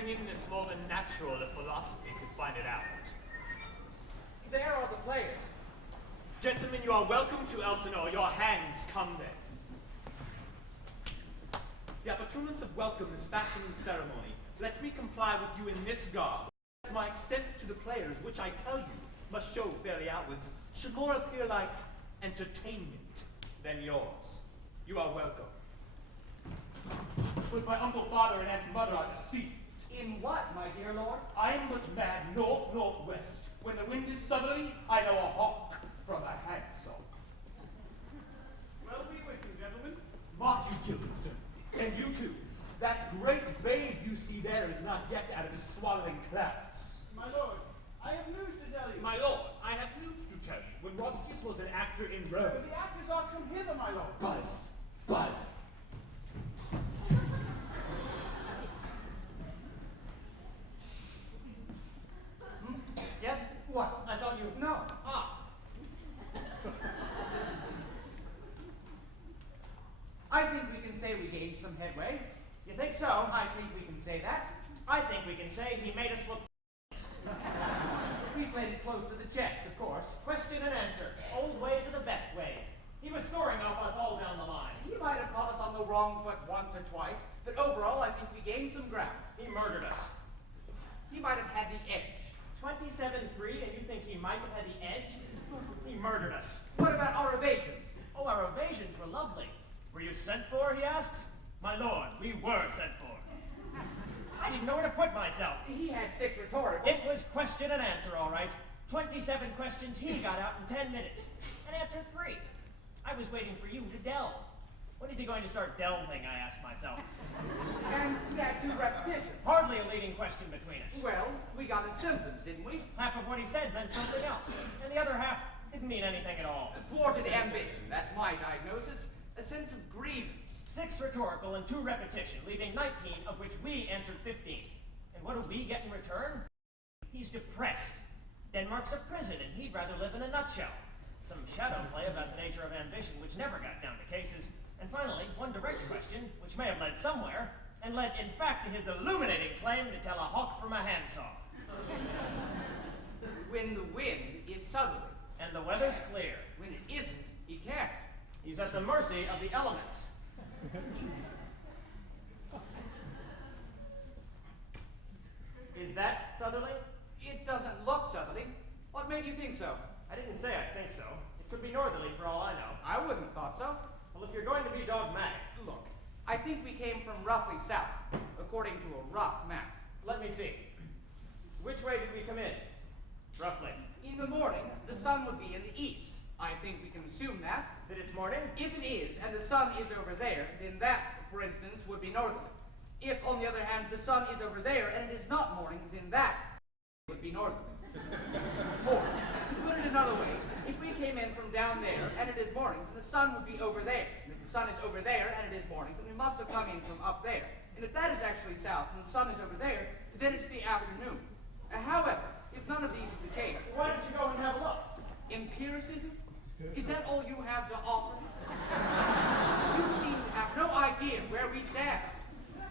something in this more than natural if philosophy could find it out. There are the players. Gentlemen, you are welcome to Elsinore. Your hands come there. The appurtenance of welcome is fashion and ceremony. Let me comply with you in this garb. My extent to the players, which I tell you must show fairly outwards, should more appear like entertainment than yours. You are welcome. With my uncle father and aunt mother are deceived. In what, my dear lord? I am but mad north-northwest. When the wind is southerly, I know a hawk from a handsaw. Well, be with you, gentlemen. Mark you, Guildenstern, and you too. That great babe you see there is not yet out of his swallowing clouds. My lord, I have news to tell you. My lord, I have news to tell you. When Rosencrantz was an actor in Rome. The actors are come hither, my lord. Buzz! Buzz! Yes? What? I thought you... No. Ah. I think we can say we gained some headway. You think so? I think we can say that. I think we can say he made us look. We played it close to the chest, of course. Question and answer. Old ways are the best ways. He was scoring off us all down the line. He might have caught us on the wrong foot once or twice, but overall I think we gained some ground. He murdered us. He might have had the edge. 27-3, and you think he might have had the edge? He murdered us. What about our evasions? Oh, our evasions were lovely. Were you sent for, he asks? My lord, we were sent for. I didn't know where to put myself. He had 6 rhetorical. It was question and answer, all right. 27 questions he got out in 10 minutes, and answered 3. I was waiting for you to delve. When is he going to start delving, I asked myself. And we had 2 repetitions. Hardly a leading question between us. Well, we got his symptoms, didn't we? Half of what he said meant something else, and the other half didn't mean anything at all. Thwarted ambition, that's my diagnosis. A sense of grievance. 6 rhetorical and 2 repetition, leaving 19, of which we answered 15. And what do we get in return? He's depressed. Denmark's a prison, and he'd rather live in a nutshell. Some shadow play about the nature of ambition, which never got down to cases. And finally, 1 direct question, which may have led somewhere, and led, in fact, to his illuminating claim to tell a hawk from a handsaw. When the wind is southerly. And the weather's clear. When it isn't, he can't. He's at the mercy of the elements. Is that southerly? It doesn't look southerly. What made you think so? I didn't say I think so. It could be northerly for all I know. I wouldn't have thought so. Well, if you're going to be dogmatic, Look, I think we came from roughly south, according to a rough map. let me see. Which way did we come in? Roughly. In the morning, the sun would be in the east. I think we can assume that. That it's morning? If it is, and the sun is over there, then that, for instance, would be northerly. If, on the other hand, the sun is over there and it is not morning, then that would be northerly. Or, to put it another way, if we came in from down there and it is morning, then the sun would be over there. And if the sun is over there and it is morning, then we must have come in from up there. And if that is actually south and the sun is over there, then it's the afternoon. However, if none of these is the case, Why don't you go and have a look? empiricism? Is that all you have to offer? You seem to have no idea where we stand.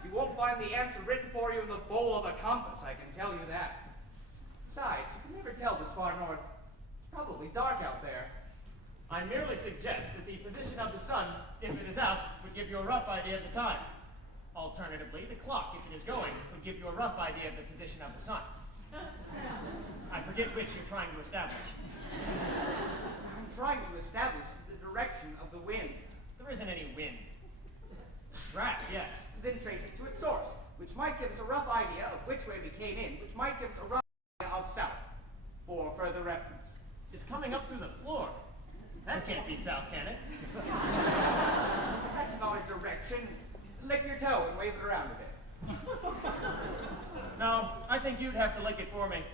You won't find the answer written for you in the bowl of a compass, I can tell you that. Besides, you can never tell this far north. It's probably dark out there. I merely suggest that the position of the sun, if it is out, would give you a rough idea of the time. Alternatively, the clock, if it is going, would give you a rough idea of the position of the sun. I forget which you're trying to establish. I'm trying to establish the direction of the wind. There isn't any wind. Draft, yes. Then trace it to its source, which might give us a rough idea of which way we came in, which might give us a rough idea of south, for further reference. It's coming up through the floor. That can't be south, can it? That's not a direction. Lick your toe and wave it around a bit. No, I think you'd have to lick it for me.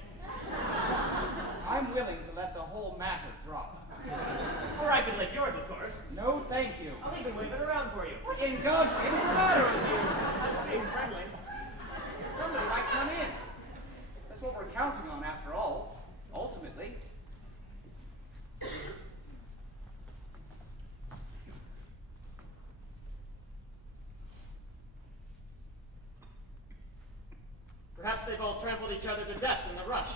I'm willing to let the whole matter drop. Or I could lick yours, of course. No, thank you. I'll even wave it around for you. What in God's name is the matter with you? Just being friendly. Somebody might come in. That's what we're counting on after all, ultimately. they've all trampled each other to death in the rush.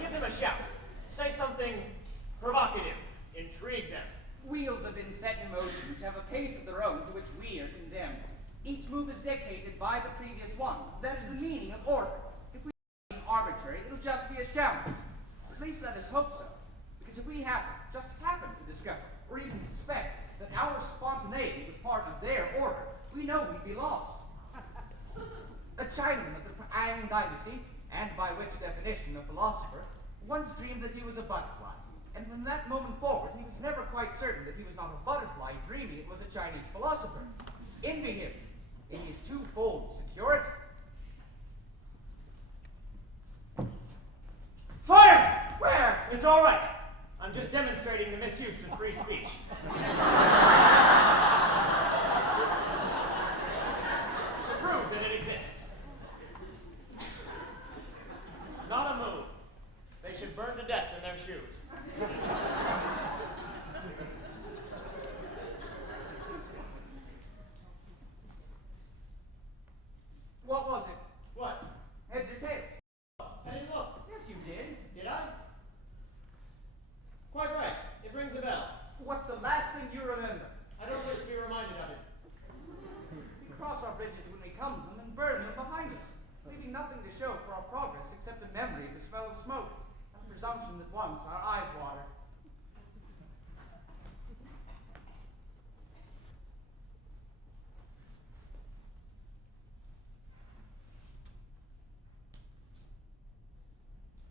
Give them a shout. Say something provocative. Intrigue them. Wheels have been set in motion which have a pace of their own to which we are condemned. Each move is dictated by the previous one. That is the meaning of order. If we are arbitrary, it'll just be a shambles. At least let us hope so. Because if we just happen to discover, or even suspect, that our spontaneity was part of their order, we know we'd be lost. A Chinaman of the Iron Dynasty, and by which definition a philosopher, once dreamed that he was a butterfly. And from that moment forward, he was never quite certain that he was not a butterfly dreaming it was a Chinese philosopher. Envy him in his twofold security. Fire! Where? It's all right. I'm just demonstrating the misuse of free speech. To prove that it exists. Not a move. They should burn to death in their shoes. What was it? What? Heads or tails? I didn't look. Yes, you did. Did I? Quite right. It rings a bell. What's the last thing you remember? I don't wish to be reminded of it. We cross our bridges when we come to them and burn them behind us, leaving nothing to show for our progress except a memory of the smell of smoke, and a presumption that once our eyes watered.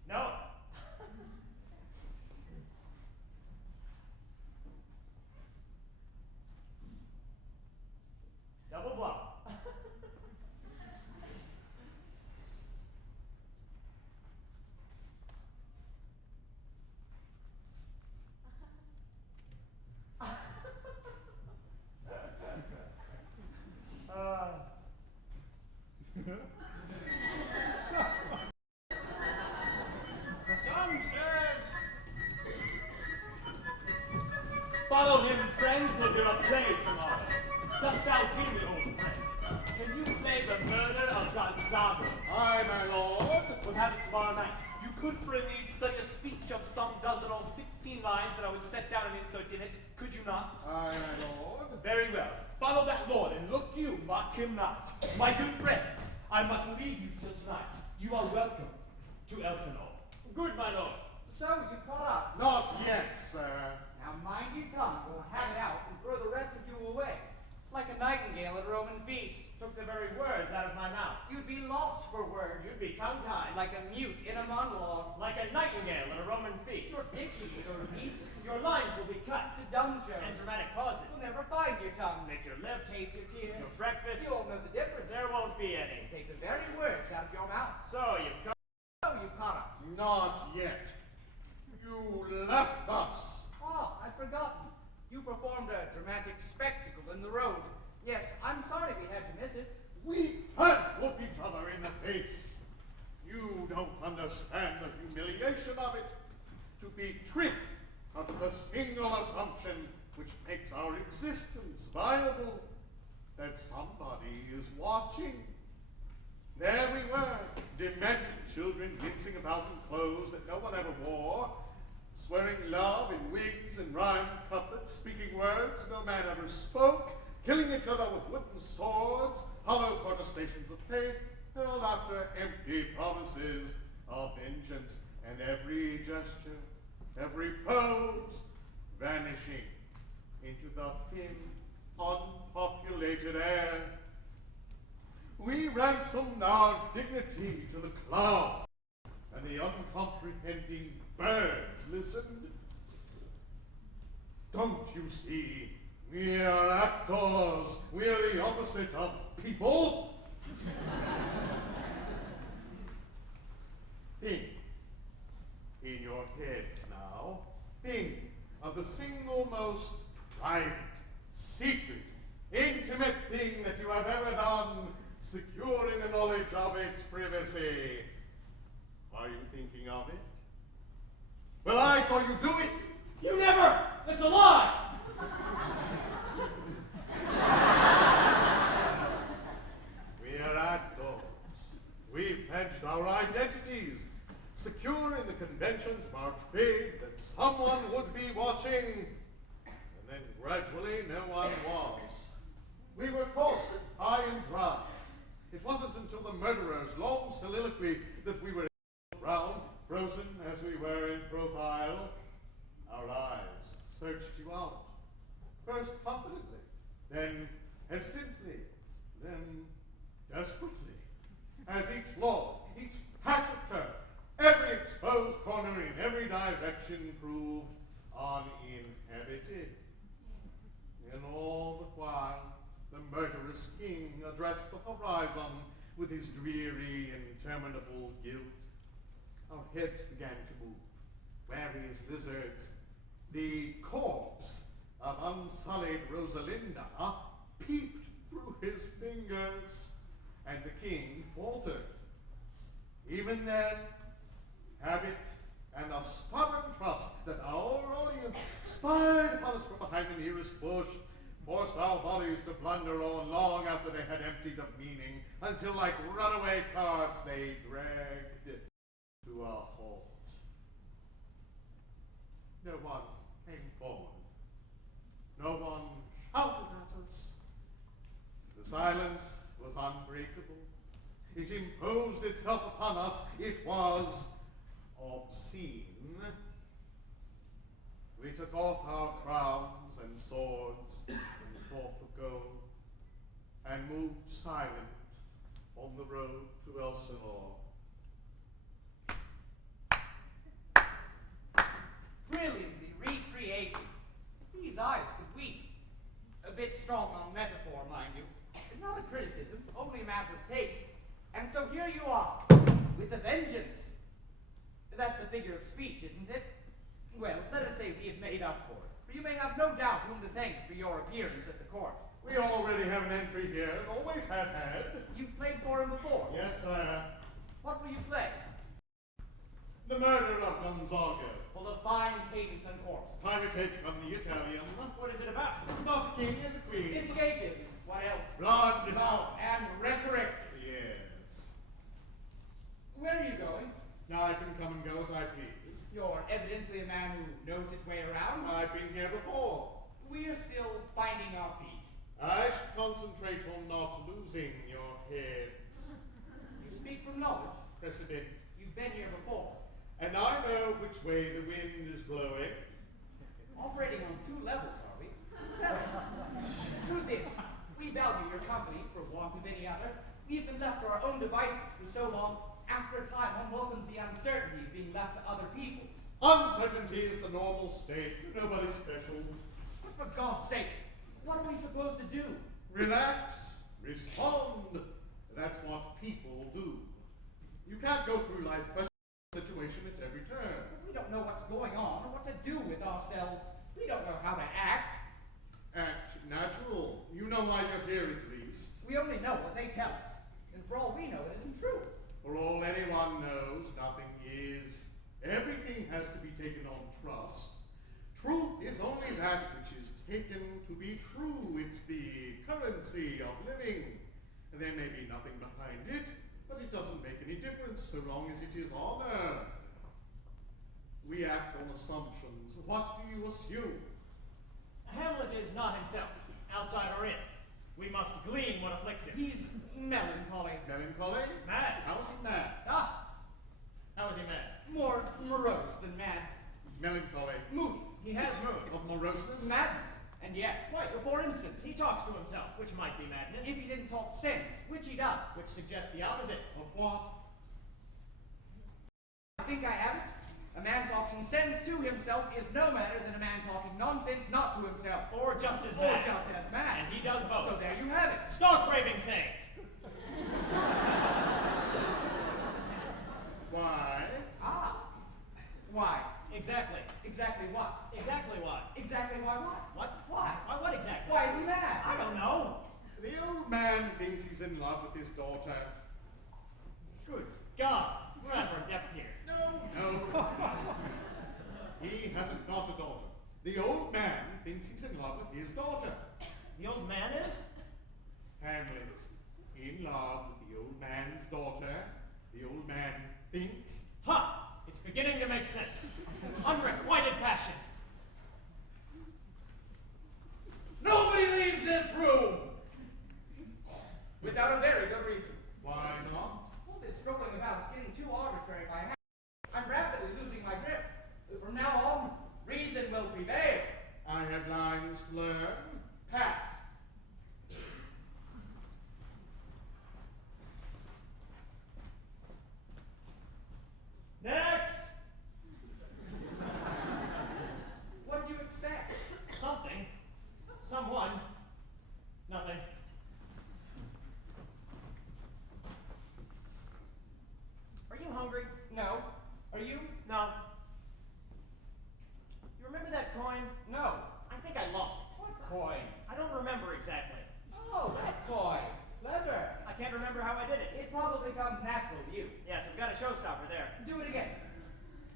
No. Double bluff. Follow him, friends, we'll do a play tomorrow. Dost thou hear me, old friend? Can you play the murder of Gonzago? Aye, my lord. We'll have it tomorrow night. You could, for indeed, study a speech of some dozen or 16 lines that I would set down and insert in it, could you not? Aye, my lord. Very well. Follow that lord, and look you, mock him not. My good friends, I must leave you till tonight. You are welcome to Elsinore. Good, my lord. So, you caught up. Not yet, sir. Now mind your tongue, we'll have it out and throw the rest of you away. Like a nightingale at a Roman feast. Took the very words out of my mouth. You'd be lost for words. You'd be tongue-tied. Like a mute in a monologue. Like a nightingale at a Roman feast. Your diction will go to pieces. Your lines will be cut. To dumb shows. And dramatic pauses. You'll never find your tongue. Lick your lips. Taste your tears. Your breakfast. You won't know the difference. There won't be any. Take the very words out of your mouth. So you've got... So you caught up. Not yet. You left us. Ah, I'd forgotten. You performed a dramatic spectacle in the road. Yes, I'm sorry we had to miss it. We can't look each other in the face. You don't understand the humiliation of it. To be tricked under the single assumption which makes our existence viable, that somebody is watching. There we were, demented children ginsing about in clothes that no one ever wore, swearing love in wigs and rhymed couplets, speaking words no man ever spoke, killing each other with wooden swords, hollow protestations of faith, hurled after empty promises of vengeance, and every gesture, every pose, vanishing into the thin, unpopulated air. We ransomed our dignity to the cloud, and the uncomprehending birds listened. Don't you see? We are actors. We are the opposite of people. Think in your heads now. Think of the single most private, secret, intimate thing that you have ever done, securing the knowledge of its privacy. Are you thinking of it? Well, I saw you do it. You never! It's a lie! We are actors. hedged our identities, secure in the conventions of our trade that someone would be watching. And then gradually no one was. We were caught high and dry. It wasn't until the murderer's long soliloquy that we were round, frozen as we were in profile. Our eyes searched you out, first confidently, then hesitantly, then desperately, as each log, each patch of turf, every exposed corner in every direction proved uninhabited. And all the while, the murderous king addressed the horizon with his dreary, interminable guilt. Our heads began to move, wary as lizards. The corpse of unsullied Rosalinda peeped through his fingers, and the king faltered. Even then, habit and a stubborn trust that our audience spied upon us from behind the nearest bush forced our bodies to blunder on long after they had emptied of meaning, until like runaway carts they dragged to a halt. No one came forward. No one shouted at us. The silence was unbreakable. It imposed itself upon us. It was obscene. We took off our crowns and swords and cloth of gold and moved silent on the road to Elsinore. Brilliantly recreated. These eyes could weep. A bit strong on metaphor, mind you. Not a criticism, only a matter of taste. And so here you are, with a vengeance. That's a figure of speech, isn't it? Well, let us say we have made up for it. For you may have no doubt whom to thank for your appearance at the court. We already have an entry here, always have had. You've played for him before? Yes, sir. What will you play? The Murder of Gonzaga. Full of fine cadence and course. Pirated from the Italian. What is it about? It's about the king and the queen. Escapism. What else? Blood. Love and rhetoric. Yes. Where are you going? Now I can come and go as I please. You're evidently a man who knows his way around. I've been here before. We're still finding our feet. I should concentrate on not losing your heads. You speak from knowledge. Precedent. You've been here before. And I know which way the wind is blowing. Operating on two levels, are we? Very. Truth is, we value your company for want of any other. We have been left to our own devices for so long. After a time, one welcomes the uncertainty of being left to other people's. Uncertainty is the normal state. Nobody special. But for God's sake, what are we supposed to do? Relax. Respond. That's what people do. You can't go through life questioning the situation at every turn. We don't know what's going on or what to do with ourselves. We don't know how to act. Act natural. You know why you're here at least. We only know what they tell us. And for all we know, it isn't true. For all anyone knows, nothing is. Everything has to be taken on trust. Truth is only that which is taken to be true. It's the currency of living. There may be nothing behind it, but it doesn't make any difference so long as it is honor. We act on assumptions. What do you assume? Hamlet is not himself, outside or in. We must glean what afflicts him. He's melancholy. Melancholy? Mad. How is he mad? Ah! How is he mad? More morose than mad. Melancholy. Moody. He has moods. Of moroseness? Madness. And yet, Quite. for instance, He talks to himself, which might be madness. if he didn't talk sense, which he does. Which suggests the opposite. Of what? I think I have it. A man talking sense to himself is no matter than a man talking nonsense not to himself. Or just as Or mad. just as mad. And he does both. So there you have it. Stark raving saying. Why? Ah. Why? Exactly. Exactly what? Exactly what? Exactly why what? What? Why? What exactly? Why is he mad? I don't know. The old man thinks he's in love with his daughter. Good God. We're out of our depth here. No. He hasn't got a daughter. The old man thinks he's in love with his daughter. The old man is? Hamlet, in love with the old man's daughter. The old man thinks. Ha! It's beginning to make sense. Unrequited passion. Nobody leaves this room! Without a very good reason. Why not? Well, this strolling about is getting too arbitrary by half. I'm rapidly losing my grip. From now on, reason will prevail. I have lines to learn. Pass. Next! What do you expect? Something. Someone. Nothing. Are you hungry? No. Are you? No. You remember that coin? No. I think I lost it. What coin? I don't remember exactly. Oh, that coin. Clever. I can't remember how I did it. It probably comes natural to you. Yes, I've got a showstopper there. Do it again.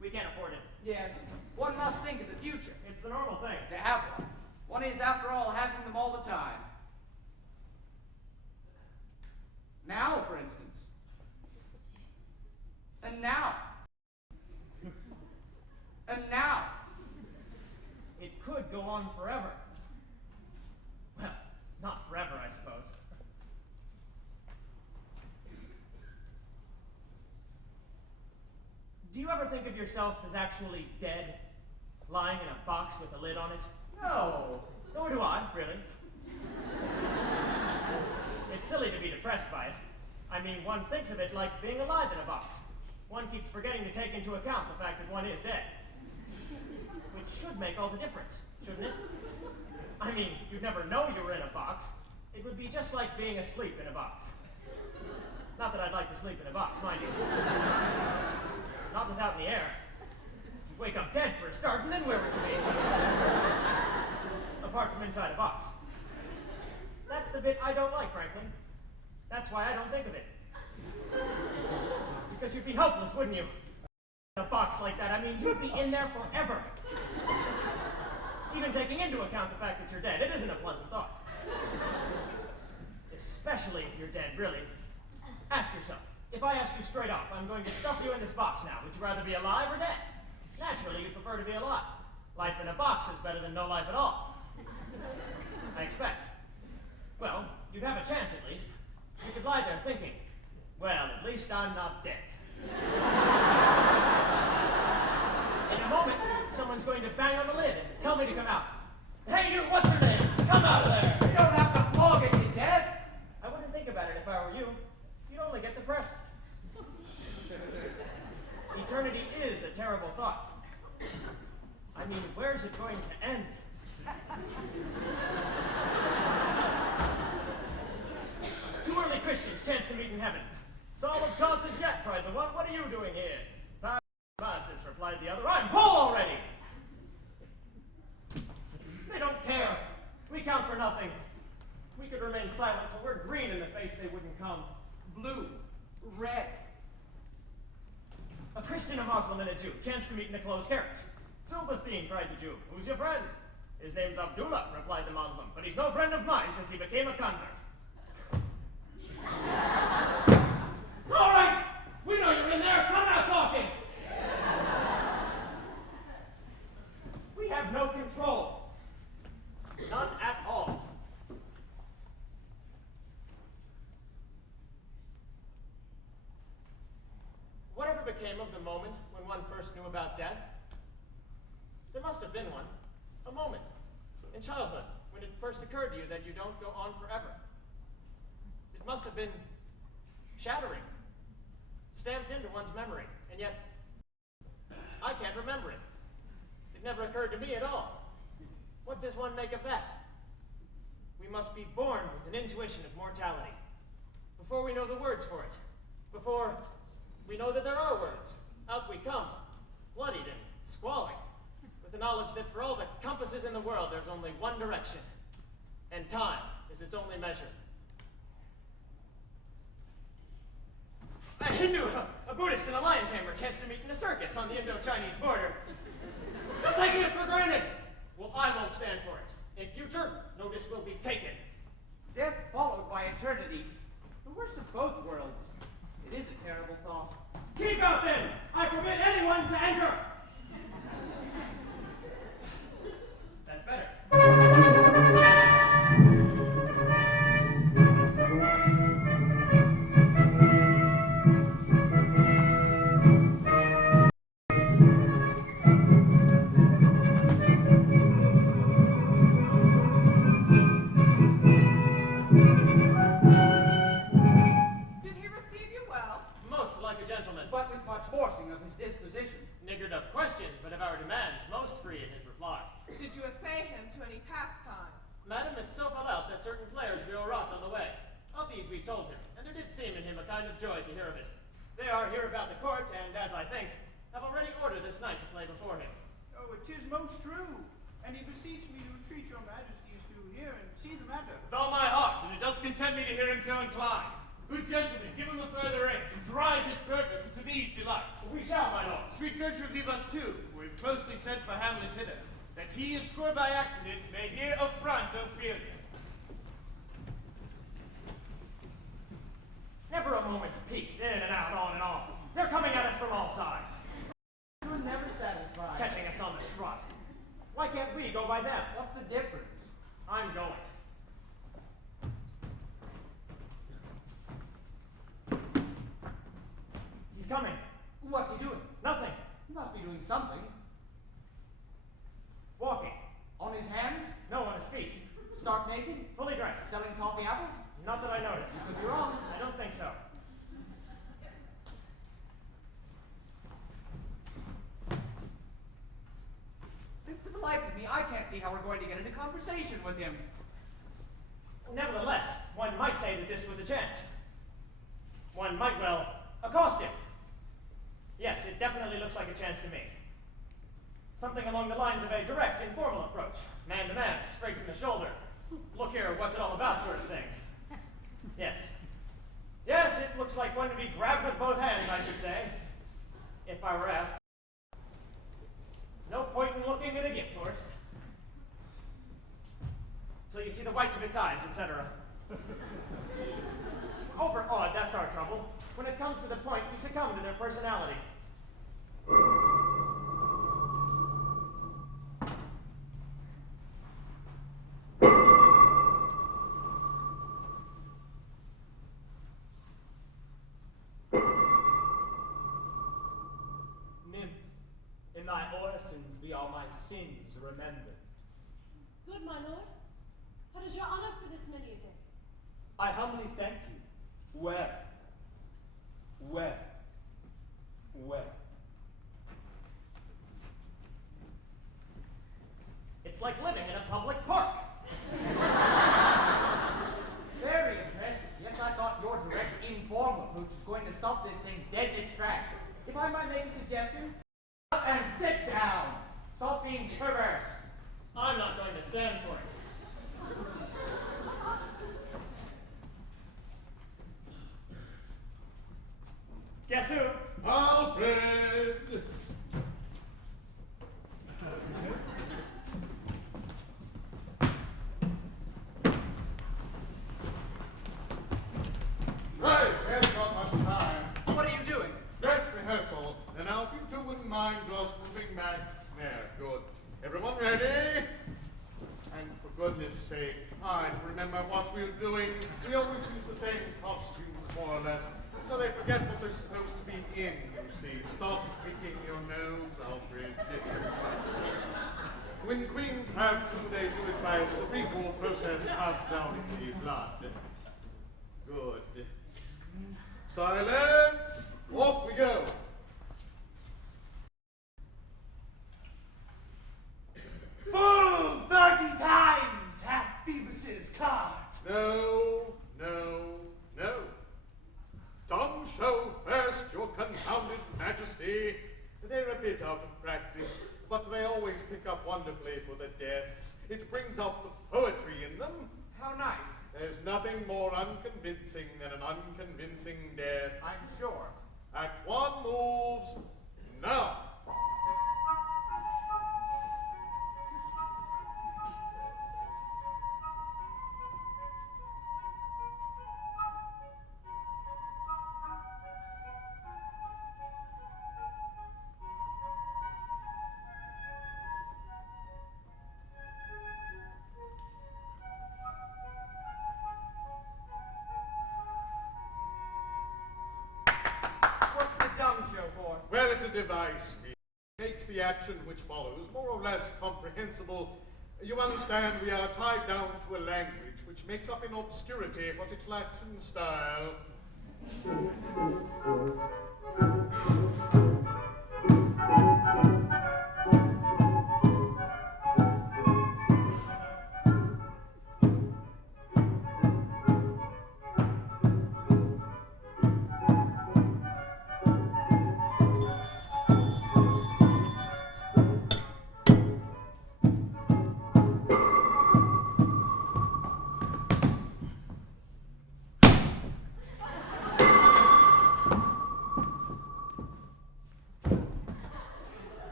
We can't afford it. Yes. One must think of the future. It's the normal thing. To have one. One is, after all, having them all the time. Now, for instance. And now. And now. It could go on forever. Well, not forever, I suppose. Do you ever think of yourself as actually dead, lying in a box with a lid on it? No. Nor do I, really. It's silly to be depressed by it. I mean, one thinks of it like being alive in a box. One keeps forgetting to take into account the fact that one is dead. Which should make all the difference, shouldn't it? I mean, you'd never know you were in a box. It would be just like being asleep in a box. Not that I'd like to sleep in a box, mind you. Not without in the air. You'd wake up dead for a start, and then where would you be? Apart from inside a box. That's the bit I don't like, frankly. That's why I don't think of it. Because you'd be helpless, wouldn't you? In a box like that, I mean, you'd be in there forever. Even taking into account the fact that you're dead, it isn't a pleasant thought. Especially if you're dead, really. Ask yourself, if I ask you straight off, I'm going to stuff you in this box now, would you rather be alive or dead? Naturally, you prefer to be alive. Life in a box is better than no life at all. I expect. Well, you'd have a chance at least. You could lie there thinking, well, at least I'm not dead. In a moment, someone's going to bang on the lid and tell me to come out. Hey, you, what's your name? Come out of there! You don't have to flog it to death. I wouldn't think about it if I were you. You'd only get depressed. Eternity is a terrible thought. I mean, where's it going to end? Two early Christians chance to meet in heaven. Solid tosses yet, cried the one. What are you doing here? Sis, replied the other. I'm Paul already! They don't care. We count for nothing. We could remain silent till we're green in the face, they wouldn't come. Blue. Red. A Christian, a Muslim, and a Jew chanced to meet in a closed carriage. Silverstein, cried the Jew. Who's your friend? His name's Abdullah, replied the Muslim, but he's no friend of mine since he became a convert. All right! We know you're in there. Come out talking! We have no control. None at all. Whatever became of the moment when one first knew about death? There must have been one. A moment. In childhood, when it first occurred to you that you don't go on forever. It must have been shattering. Stamped into one's memory. And yet, I can't remember it. It never occurred to me at all. What does one make of that? We must be born with an intuition of mortality. Before we know the words for it. Before we know that there are words. Out we come, bloodied and squalling, with the knowledge that for all the compasses in the world, there's only one direction, and time is its only measure. A Hindu, a Buddhist, and a lion tamer chanced to meet in a circus on the Indo-Chinese border. You're taking us for granted! Well, I won't stand for it. In future, notice will be taken. Death followed by eternity. The worst of both worlds. It is a terrible thought. Keep out then! I forbid anyone to enter! That's better. Did he receive you well? Most like a gentleman. But with much forcing of his disposition. Niggard of question, but of our demands, most free in his reply. Did you essay him to any pastime? Madam, it so fell out that certain players grew wrought on the way. Of these we told him, and there did seem in him a kind of joy to hear of it. They are here about the court, and as I think, have already ordered this knight to play before him. Oh, it is most true. And he beseeched me to entreat your majesties to hear and see the matter. With all my heart, and it does content me to hear him so inclined. Good gentlemen, give him a further aid, and drive his purpose into these delights. We shall, my lord. Sweet Gertrude give us too, for we've closely sent for Hamlet hither, that he, as score by accident, may hear affront Ophelia. Never a moment's peace, in and out, on and off. They're coming at us from all sides. You're never satisfied. Catching us on the trot. Why can't we go by them? What's the difference? I'm going. He's coming. What's he doing? Nothing. He must be doing something. Walking. On his hands? No on his feet. Stark naked? Fully dressed. Selling toffee apples? Not that I noticed. Could be wrong. I don't think so. For the life of me, I can't see how we're going to get into conversation with him. Nevertheless, one might say that this was a chance. One might well accost him. Yes, it definitely looks like a chance to me. Something along the lines of a direct, informal approach. Man to man, straight from the shoulder. Look here, what's it all about sort of thing. Yes. Yes, it looks like one to be grabbed with both hands, I should say. If I were asked. No point in looking at a gift horse. Till you see the whites of its eyes, etc. Overawed, that's our trouble. When it comes to the point, we succumb to their personality. Nymph, in thy orisons be all my sins remembered. Good, my lord. What is your honor for this many a day? I humbly thank you. Well. Well. Well. It's like living in a public park. Very impressive. Yes, I thought your direct, informal approach was going to stop this thing dead in its tracks. If I might make a suggestion, up and sit down. Stop being perverse. I'm not going to stand for it. Guess who? Alfred! Right, we haven't got much time. What are you doing? Dress rehearsal. And now, if you two wouldn't mind just moving back there. Good. Everyone ready? And for goodness sake, try to remember what we're doing. We always use the same costumes, more or less, so they forget what they're supposed to be in, you see. Stop picking your nose, Alfred. When queens have to, they do it by a cerebral process passed down in the blood. Good. Silence! Off we go! Full 30 times hath Phoebus's cart. No, no, no. Don't show first, your confounded majesty. They're a bit out of practice, but they always pick up wonderfully for the deaths. It brings out the poetry in them. How nice. There's nothing more unconvincing than an unconvincing death. I'm sure. Act one moves now. device makes the action which follows more or less comprehensible. You understand, we are tied down to a language which makes up in obscurity what it lacks in style.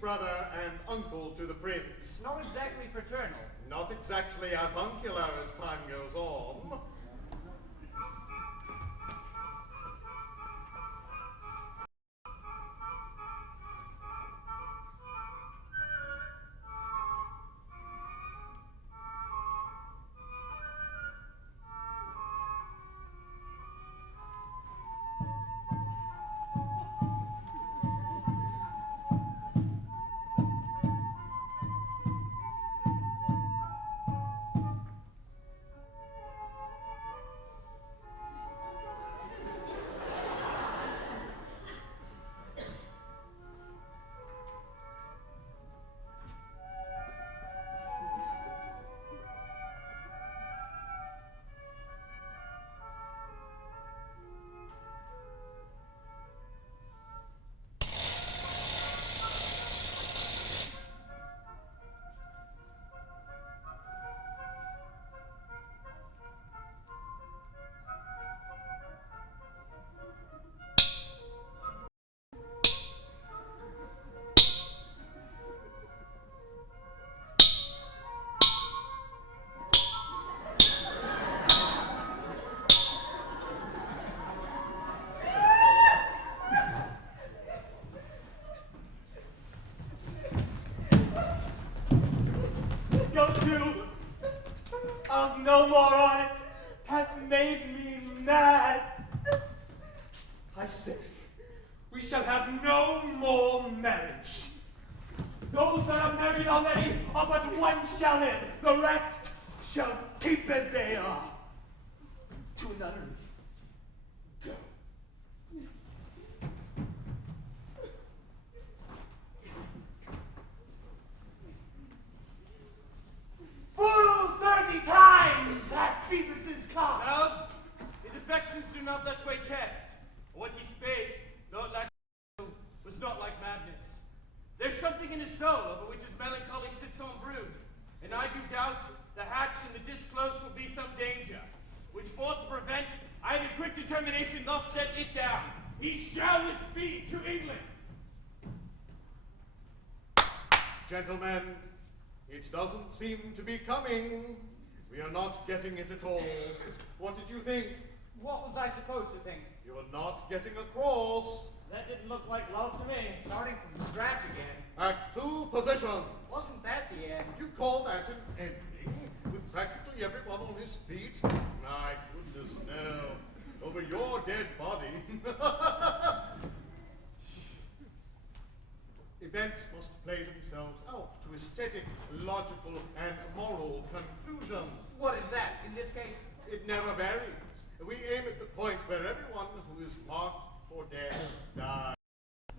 Brother and uncle to the prince. Not exactly fraternal. Not exactly avuncular as time goes on. No more on it hath made me mad. I say, we shall have no more marriage. Those that are married already are but one shall live. The rest shall keep as they are. To another, go. Full 30 times hath Phoebus's come. Well, his affections do not that way tempt. What he spake, though it lacked was not like madness. There's something in his soul over which his melancholy sits on brood, and I do doubt the hatch and the disclose will be some danger, which for to prevent, I have in quick determination thus set it down. He shall with speed to England. Gentlemen, it doesn't seem to be coming. We are not getting it at all. What did you think? What was I supposed to think? You are not getting across. That didn't look like love to me. Starting from scratch again. Act 2, positions. Wasn't that the end? You call that an ending? With practically everyone on his feet? My goodness, no. Over your dead body. Events must play themselves out to aesthetic, logical, and moral conclusions. What is that, in this case? It never varies. We aim at the point where everyone who is marked for death dies.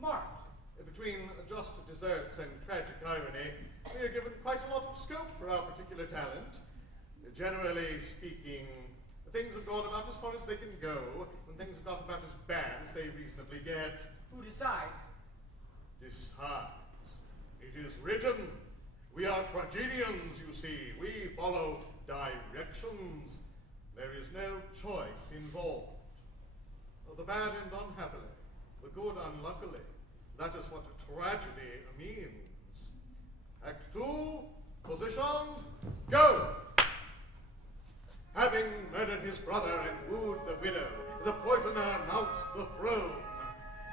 Marked? Between just desserts and tragic irony, we are given quite a lot of scope for our particular talent. Generally speaking, things have gone about as far as they can go, when things have got about as bad as they reasonably get. Who decides? Decides. It is written. We are tragedians, you see. We follow directions. There is no choice involved. The bad end unhappily, the good unluckily. That is what a tragedy means. Act 2, positions, go! Having murdered his brother and wooed the widow, the poisoner mounts the throne.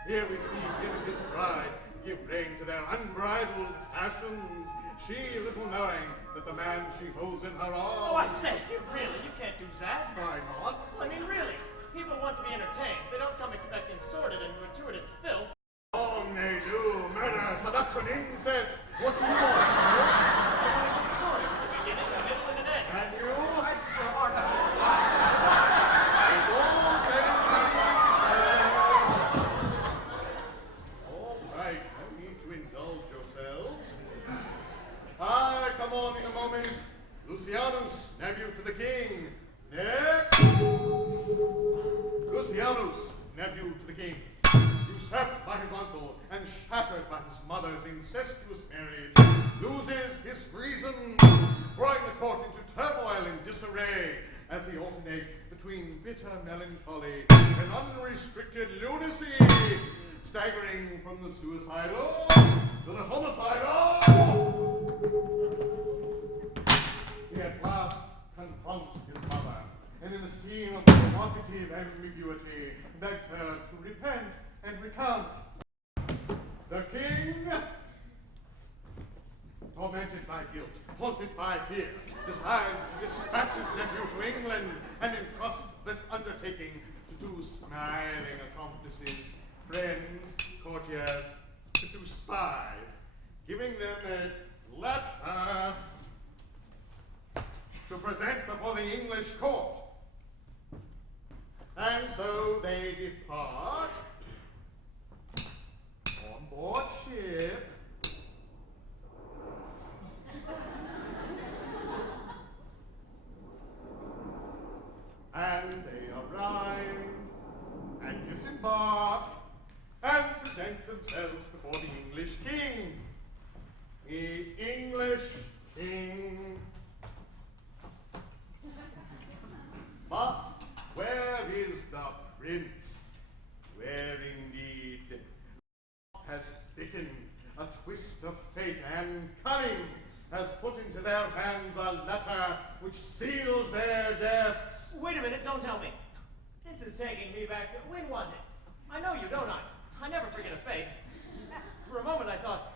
Here we see him and his bride give rein to their unbridled passions, she little knowing that the man she holds in her arms... Oh, I say, really, you can't do that. Why not? I mean, really, People want to be entertained. They don't come expecting sordid and gratuitous filth. Long they do, murder, seduction, incest. What do you want? I want a good story with a beginning, a middle, and an end. And you? There are no It's all said and done, all right, no need to indulge yourselves. Come on in a moment. Lucianus, nephew to the king. Next. Lucianus, nephew to the king. Usurped by his uncle and shattered by his mother's incestuous marriage, loses his reason, throwing the court into turmoil and disarray as he alternates between bitter melancholy and unrestricted lunacy, staggering from the suicidal to the homicidal. He at last confronts his mother, and in a scene of provocative ambiguity, begs her to repent and recount. The king, tormented by guilt, haunted by fear, decides to dispatch his nephew to England and entrust this undertaking to two smiling accomplices, friends, courtiers, to two spies, giving them a letter to present before the English court. And so they depart on board ship. And they arrive and disembark and present themselves before the English king. The English king. But where is the prince? Where indeed has thickened a twist of fate and cunning has put into their hands a letter which seals their deaths. Wait a minute, don't tell me. This is taking me back to, when was it? I know you, don't I? I never forget a face. For a moment I thought,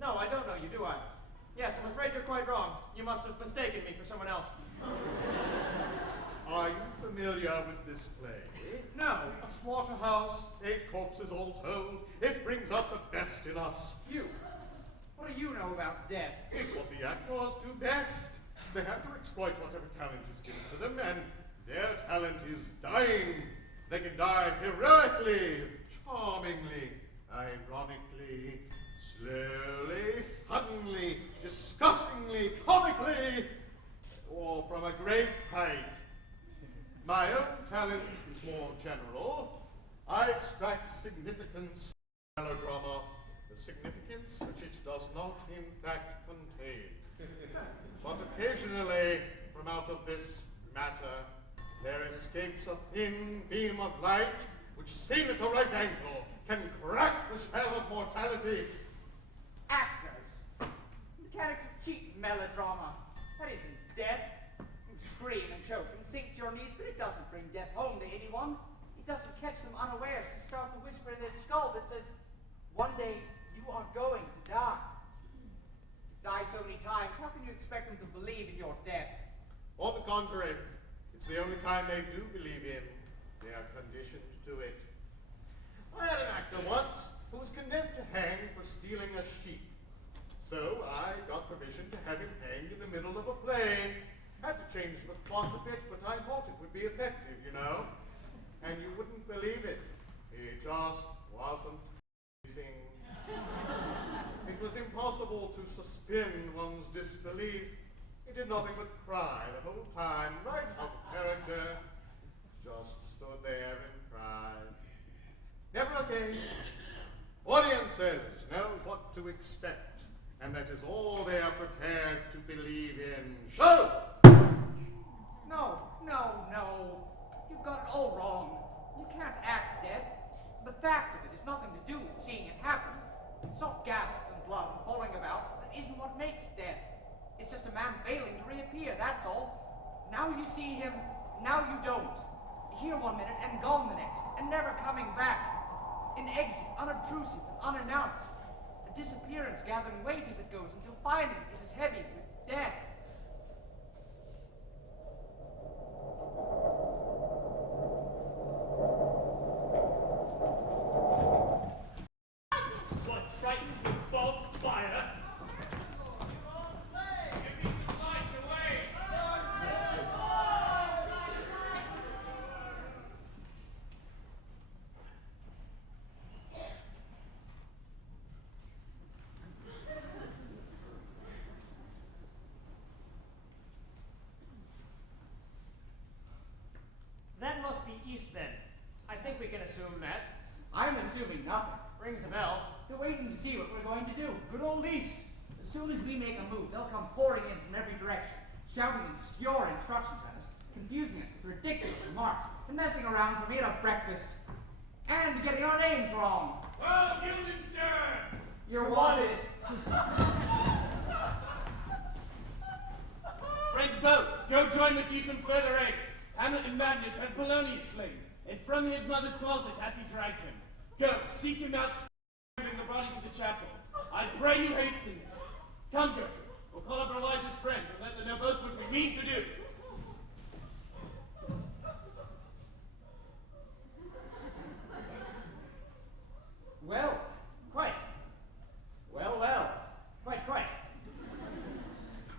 no, I don't know you, do I? Yes, I'm afraid you're quite wrong. You must have mistaken me for someone else. Are you familiar with this play? No. A slaughterhouse, 8 corpses all told. It brings out the best in us. You. What do you know about death? It's what the actors do best. They have to exploit whatever talent is given to them, and their talent is dying. They can die heroically, charmingly, ironically, slowly, suddenly, disgustingly, comically, or from a great height. My own talent is more general. I extract significance from melodrama, the significance which it does not in fact contain. But occasionally, from out of this matter, there escapes a thin beam of light which, seen at the right angle, can crack the shell of mortality. Actors. Mechanics of cheap melodrama. That isn't death. You scream and choke and sink to your knees, but it doesn't bring death home to anyone. It doesn't catch them unawares and start to whisper in their skull that says, one day you are going to die. You die so many times, how can you expect them to believe in your death? On the contrary, it's the only kind they do believe in. They are conditioned to it. I had an actor once who was condemned to hang for stealing a sheep. So I got permission to have him hanged in the middle of a play. Had to change the plot a bit, but I thought it would be effective, you know. And you wouldn't believe it. He just wasn't amazing. It was impossible to suspend one's disbelief. He did nothing but cry the whole time, right out of character. Just stood there and cried. Never again. Audiences know what to expect, and that is all they are prepared to believe in. Show! No. You've got it all wrong. You can't act death. The fact of it has nothing to do with seeing it happen. It's not gasps and blood and falling about. That isn't what makes death. It's just a man failing to reappear, that's all. Now you see him, now you don't. Here one minute and gone the next, and never coming back. An exit, unobtrusive and unannounced. A disappearance gathering weight as it goes until finally it is heavy with death. east, then. I think we can assume that. I'm assuming nothing. Rings a bell. They're waiting to see what we're going to do. Good old East. As soon as we make a move, they'll come pouring in from every direction, shouting obscure instructions at us, confusing us with ridiculous remarks, and messing around for me at breakfast, and getting our names wrong. Oh, Guildenstern! You're wanted. Friends both, go join with you some further aid. Hamlet and Magnus had Polonius slain, and from his mother's closet hath he dragged him. Go, seek him out, bring the body to the chapel. I pray you hasten this. Come, Gertrude, we'll call up our wisest friends and let them know both what we mean to do. Well, Quite. well, well. Quite.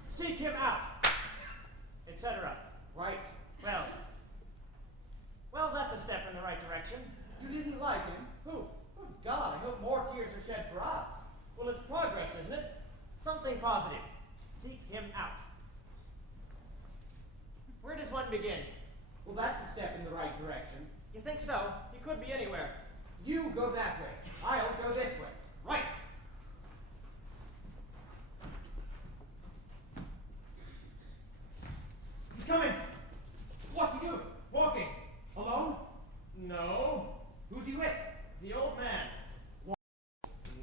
Seek him out, etc. Right. Well, that's a step in the right direction. You didn't like him? Who? Good God, I hope more tears are shed for us. Well, it's progress, isn't it? Something positive. Seek him out. Where does one begin? Well, that's a step in the right direction. You think so? He could be anywhere. You go that way. I'll go this way. Right. He's coming. What's he doing? Walking. Alone? No. Who's he with? The old man.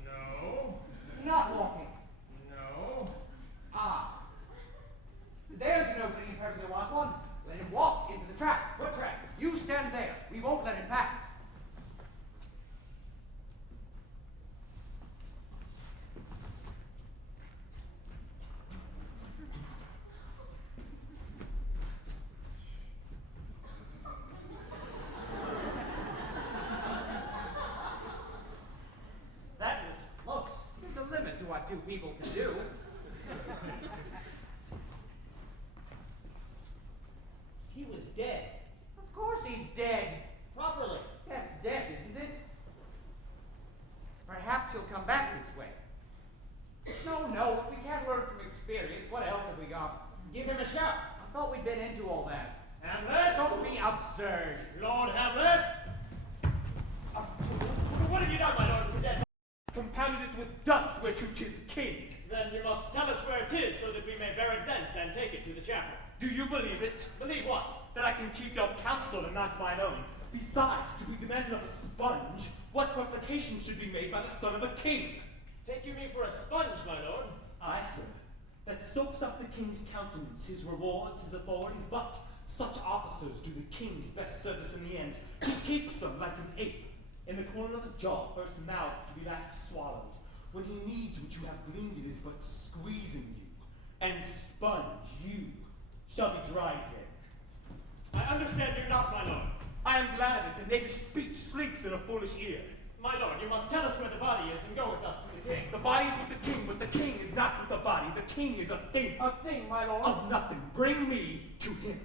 No. Not walking. No. Ah. There's an opening if ever there was one. Let him walk into the trap. What track? You stand there. We won't let him pass. That was close. There's a limit to what two people can do. He was dead. Of course he's dead. Properly. That's death, isn't it? Perhaps he'll come back this way. No, if we can't learn from experience, what else have we got? Give him a shout. I thought we'd been into all that. Hamlet! Don't be absurd. Lord Hamlet! What have you done, my lord, with that? Compounded it with dust which is king. Then you must tell us where it is, so that we may bear it thence and take it to the chapel. Do you believe it? Believe what? That I can keep your counsel and not mine own. Besides, to be demanded of a sponge, what replication should be made by the son of a king? Take you me for a sponge, my lord? Aye, sir. That soaks up the king's countenance, his rewards, his authorities, but such officers do the king's best service in the end. He keeps them like an ape, in the corner of his jaw, first mouthed to be last swallowed. When he needs what you have gleaned, it is but squeezing you, and sponge you shall be dry again. I understand you not, my lord. I am glad of it, a knavish speech sleeps in a foolish ear. My lord, you must tell us where the body is and go with us to the king. The body is with the king, but the king is not with the body. The king is a thing. A thing, my lord. Of nothing. Bring me to him.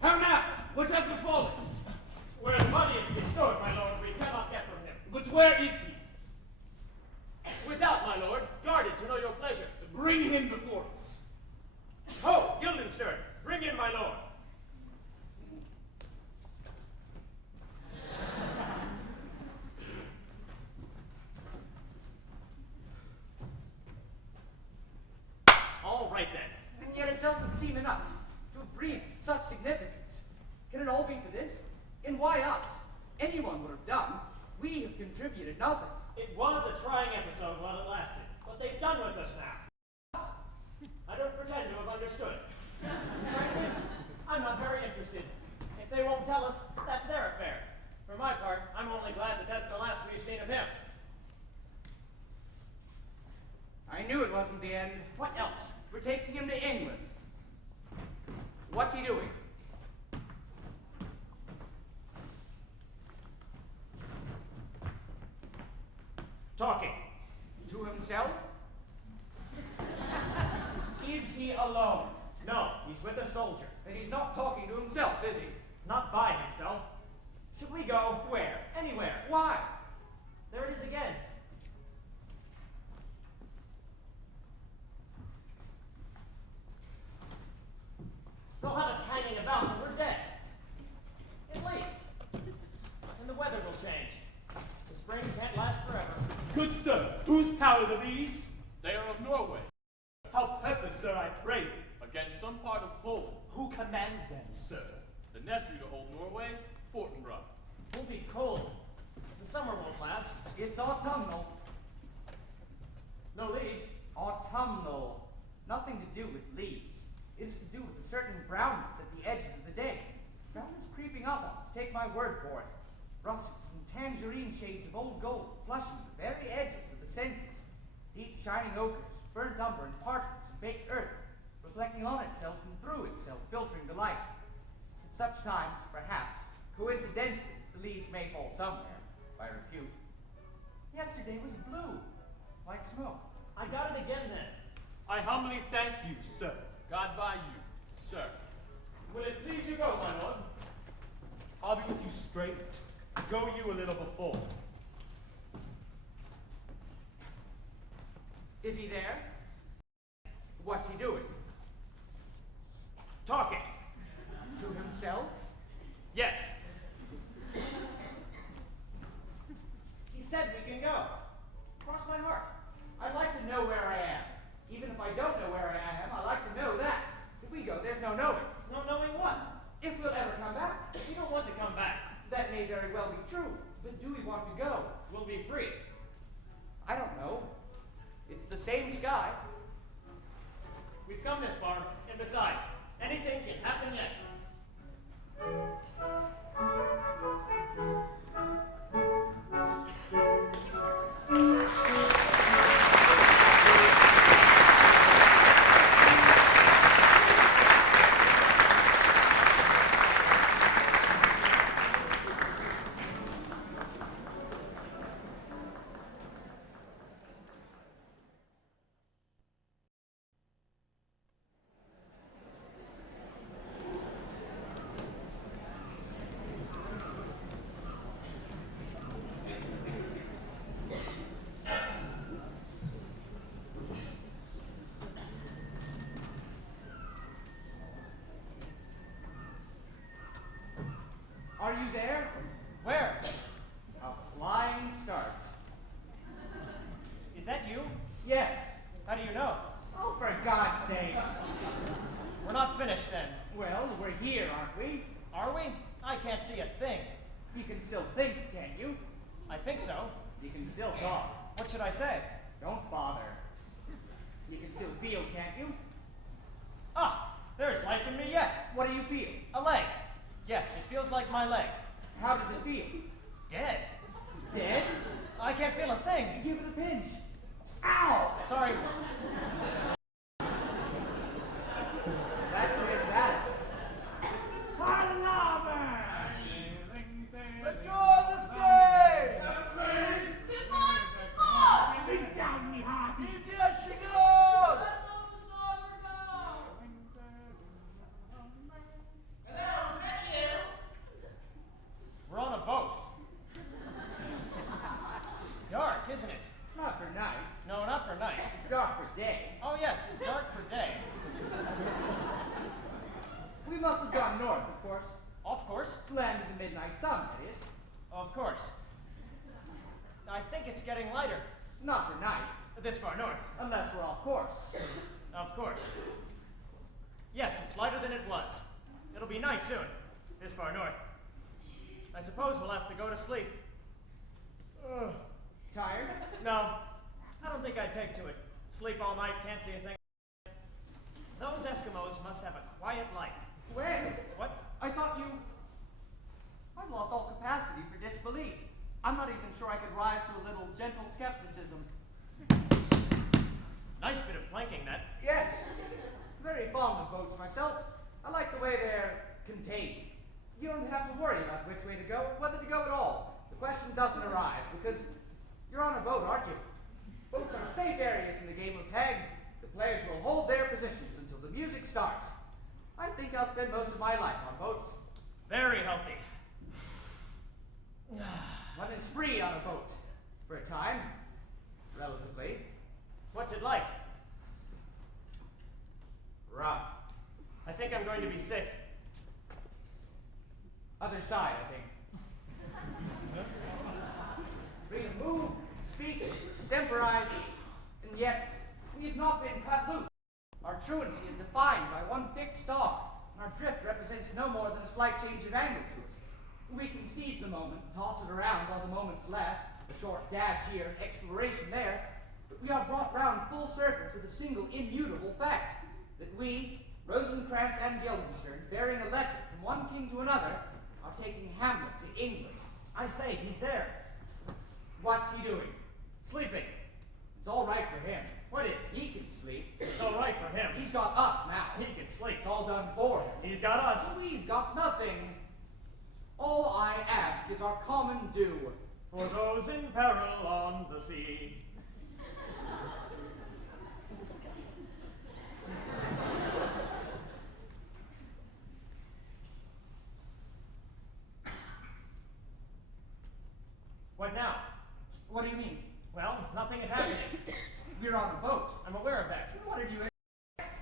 How now? What hath befallen? Where the body is bestowed, my lord, we cannot get from him. But where is he? Without, my lord, guarded to know your pleasure. Bring him before us. Ho, Guildenstern, bring in my lord. All right then. And yet it doesn't seem enough to have breathed such significance. Can it all be for this? And why us? Anyone would have done. We have contributed nothing. It was a trying episode while it lasted, but they've done with us now. I don't pretend to have understood. Frankly, I'm not very interested. If they won't tell us, that's their affair. For my part, I'm only glad that that's the last we've seen of him. I knew it wasn't the end. What else? We're taking him to England. What's he doing? himself? Is he alone? No, he's with a soldier. Then he's not talking to himself, is he? Not by himself. Should we go? Where? Anywhere. Why? There it is again. They'll have us hanging about till we're dead. At least. And the weather will change. The spring can't last forever. Good sir, whose powers are these? They are of Norway, How purpose, sir, I pray. against some part of Poland. Who commands them, sir? The nephew to old Norway, Fortinbras. We'll be cold. The summer won't last. It's autumnal. No leaves. Autumnal. Nothing to do with leaves. It is to do with a certain brownness at the edges of the day. Brownness creeping up on us, take my word for it. Russets and tangerine shades of old gold, flushing the very edges of the senses. Deep shining ochres, burnt umber and parchments and baked earth, reflecting on itself and through itself, filtering the light. At such times, perhaps, coincidentally, the leaves may fall somewhere, by repute. Yesterday was blue, like smoke. I got it again then. I humbly thank you, sir. God by you, sir. Will it please you go, my lord? I'll be with you straight. Go you a little before. Is he there? What's he doing? Talking. To himself? Yes. He said we can go. Cross my heart. I'd like to know where I am. Even if I don't know where I am, I like to know that. If we go, there's no knowing. No knowing what? If we'll ever come back. We don't want to come back. That may very well be true. But do we want to go? We'll be free. I don't know. It's the same sky. We've come this far, and besides, anything can happen yet. Are you there? Where? A flying start. Is that you? Yes. How do you know? Oh, for God's sakes. We're not finished then. Well, we're here, aren't we? Are we? I can't see a thing. You can still think, can't you? I think so. You can still talk. What should I say? Don't bother. You can still feel, can't you? Ah, there's life in me yet. What do you feel? A leg. Yes, it feels like my leg. How does it feel? Dead. Dead? I can't feel a thing. Give it a pinch. Ow! Sorry. That clears that. The door this way! Sit down, me heart. Here she goes! We're on a boat. Dark, isn't it? Not for night. No, not for night. It's dark for day. Oh yes, it's dark for day. We must have gone north, of course. Of course. To land of the midnight sun, that is. Of course. I think it's getting lighter. Not for night, This far north. unless we're off course. Of course. Yes, it's lighter than it was. It'll be night soon. This far north. I suppose we'll have to go to sleep. Ugh. Tired? No, I don't think I'd take to it. Sleep all night, can't see a thing. Those Eskimos must have a quiet life. Where? What? I thought you... I've lost all capacity for disbelief. I'm not even sure I could rise to a little gentle skepticism. Nice bit of planking, that. Yes. Very fond of boats myself. I like the way they're contained. You don't have to worry about which way to go, whether to go at all. The question doesn't arise, because you're on a boat, aren't you? Boats are safe various in the game of tag. The players will hold their positions until the music starts. I think I'll spend most of my life on boats. Very healthy. One is free on a boat. For a time. Relatively. What's it like? Rough. I think I'm going to be sick. Other side, I think. Free to move, speak, extemporize, and yet we have not been cut loose. Our truancy is defined by one fixed star, and our drift represents no more than a slight change of angle to it. We can seize the moment, toss it around while the moment's last, a short dash here, exploration there, but we are brought round full circle to the single immutable fact that we, Rosencrantz and Guildenstern, bearing a letter from one king to another, are taking Hamlet to England. I say, he's there. What's he doing? Sleeping. It's all right for him. What is? He can sleep. It's all right for him. He's got us now. He can sleep. It's all done for him. He's got us. We've got nothing. All I ask is our common due. For those in peril on the sea. What now? What do you mean? Well, nothing is happening. We're on a boat. I'm aware of that. What did you expect?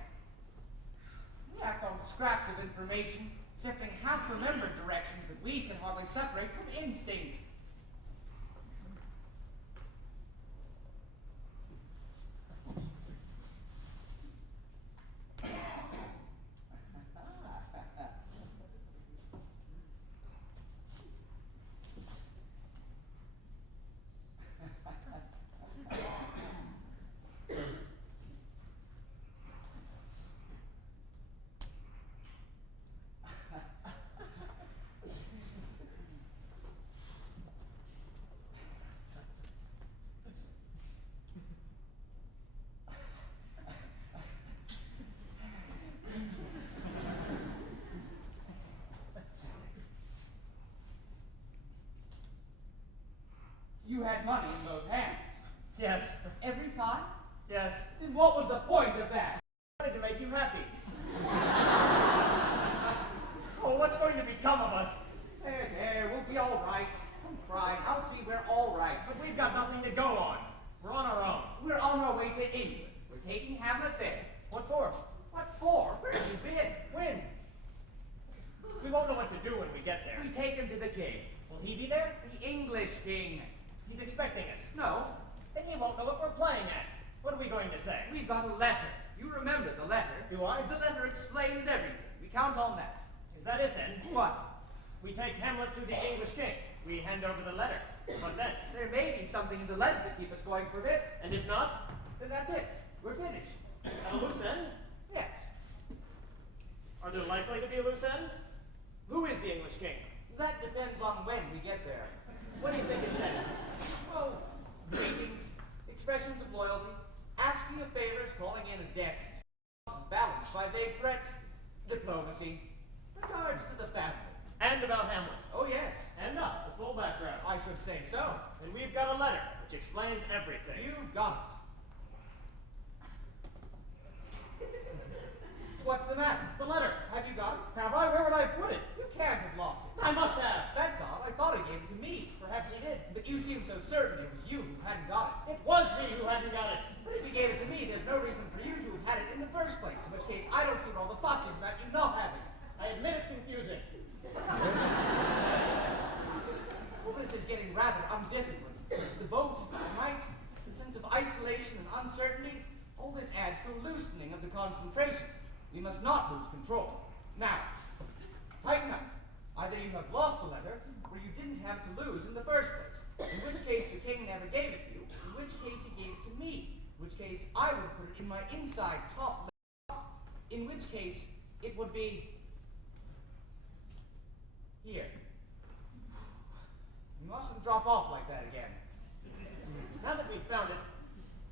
We act on scraps of information, sifting half-remembered directions that we can hardly separate from instinct. You had money in both hands. Yes. Every time? Yes. Then what was the point of that? I wanted to make you happy. Oh, what's going to become of us? There, we'll be all right. Don't cry. I'll see we're all right. But we've got nothing to go on. We're on our own. We're on our way to England. We're taking Hamlet there. What for? What for? Where have you been? When? We won't know what to do when we get there. We take him to the king. Will he be there? The English king. He's expecting us. No, Then he won't know what we're playing at. What are we going to say? we've got a letter. You remember the letter. Do I? The letter explains everything. We count on that. Is that it then? What? We take Hamlet to the English king. We hand over the letter. What then? There may be something in the letter to keep us going for a bit. And if not? Then that's it. We're finished. At a loose end? Yes. Are there likely to be loose ends? Who is the English king? That depends on when we get there. What do you think it says? Oh, greetings, expressions of loyalty, asking of favors, calling in of debts, balanced by vague threats, diplomacy, regards to the family. And about Hamlet. Oh, yes, And us, the full background. I should say so. And we've got a letter which explains everything. You've got it. What's the matter? The letter. Have you got it? Have I? Where would I put it? You can't have lost it. I must have. That's odd. I thought he gave it to me. Perhaps he did. But you seem so certain it was you who hadn't got it. It was me who hadn't got it. But if you gave it to me, there's no reason for you to have had it in the first place, in which case I don't see what all the fuss is about you not having it. I admit it's confusing. Well, this is getting rather undisciplined. The boat, the night, the sense of isolation and uncertainty, all this adds to a loosening of the concentration. We must not lose control. Now, tighten up. Either you have lost the letter, or you didn't have it to lose in the first place. In which case the king never gave it to you, in which case he gave it to me, in which case I would put it in my inside top left, in which case it would be here. You mustn't drop off like that again. Now that we've found it,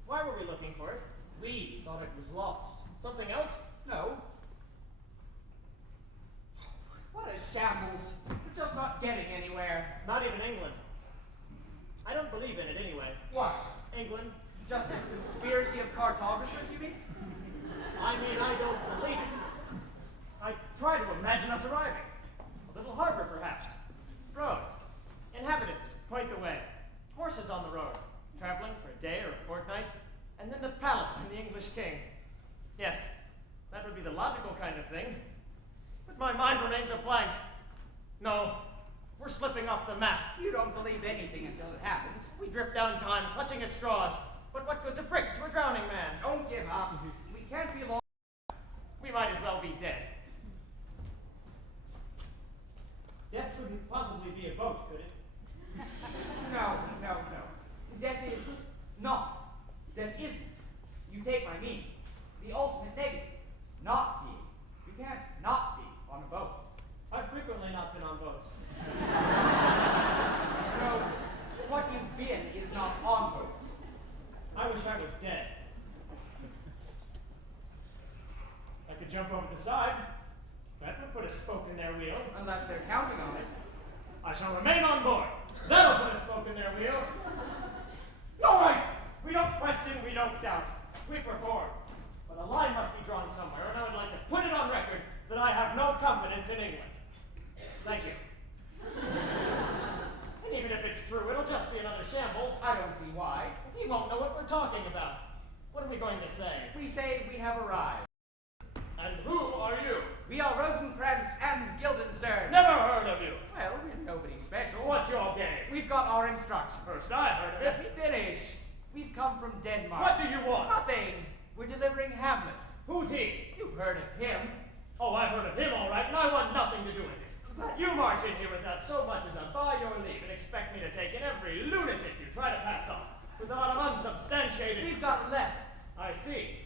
why were we looking for it? We thought it was lost. Something else? No. What a shambles. We're just not getting anywhere. Not even England. I don't believe in it anyway. What? England? Just a conspiracy? and then the palace and the English king. Yes, that would be the logical kind of thing. But my mind remains a blank. No, we're slipping off the map. You don't believe anything until it happens. We drift down time, clutching at straws. But what good's a brick to a drowning man? Don't give up. We can't be long. We might as well be dead. Death couldn't possibly be a boat, could it? No. Death is not. Death isn't. You take my meaning. The ultimate negative. Not being. You can't not be on a boat. I've frequently not been on boats. No, what you've been is not on boats. I wish I was dead. I could jump over the side. That would put a spoke in their wheel. Unless they're counting on it. I shall remain on board. That'll put a spoke in their wheel. All right. We don't question, we don't doubt. We perform. But a line must be drawn somewhere, and I would like to put it on record that I have no confidence in England. Thank you. And even if it's true, it'll just be another shambles. I don't see why. He won't know what we're talking about. What are we going to say? We say we have arrived. And who are you? We are Rosencrantz and Guildenstern. Never heard of you. Well, we're nobody special. What's your game? We've got our instructions. First I heard of Let it. me finish. We've come from Denmark. What do you want? Nothing. We're delivering Hamlet. Who's he? You've heard of him. Oh, I've heard of him all right, and I want nothing to do with it. But You march in here without so much as a by your leave and expect me to take in every lunatic you try to pass off with a lot of unsubstantiated... we've got 11. I see.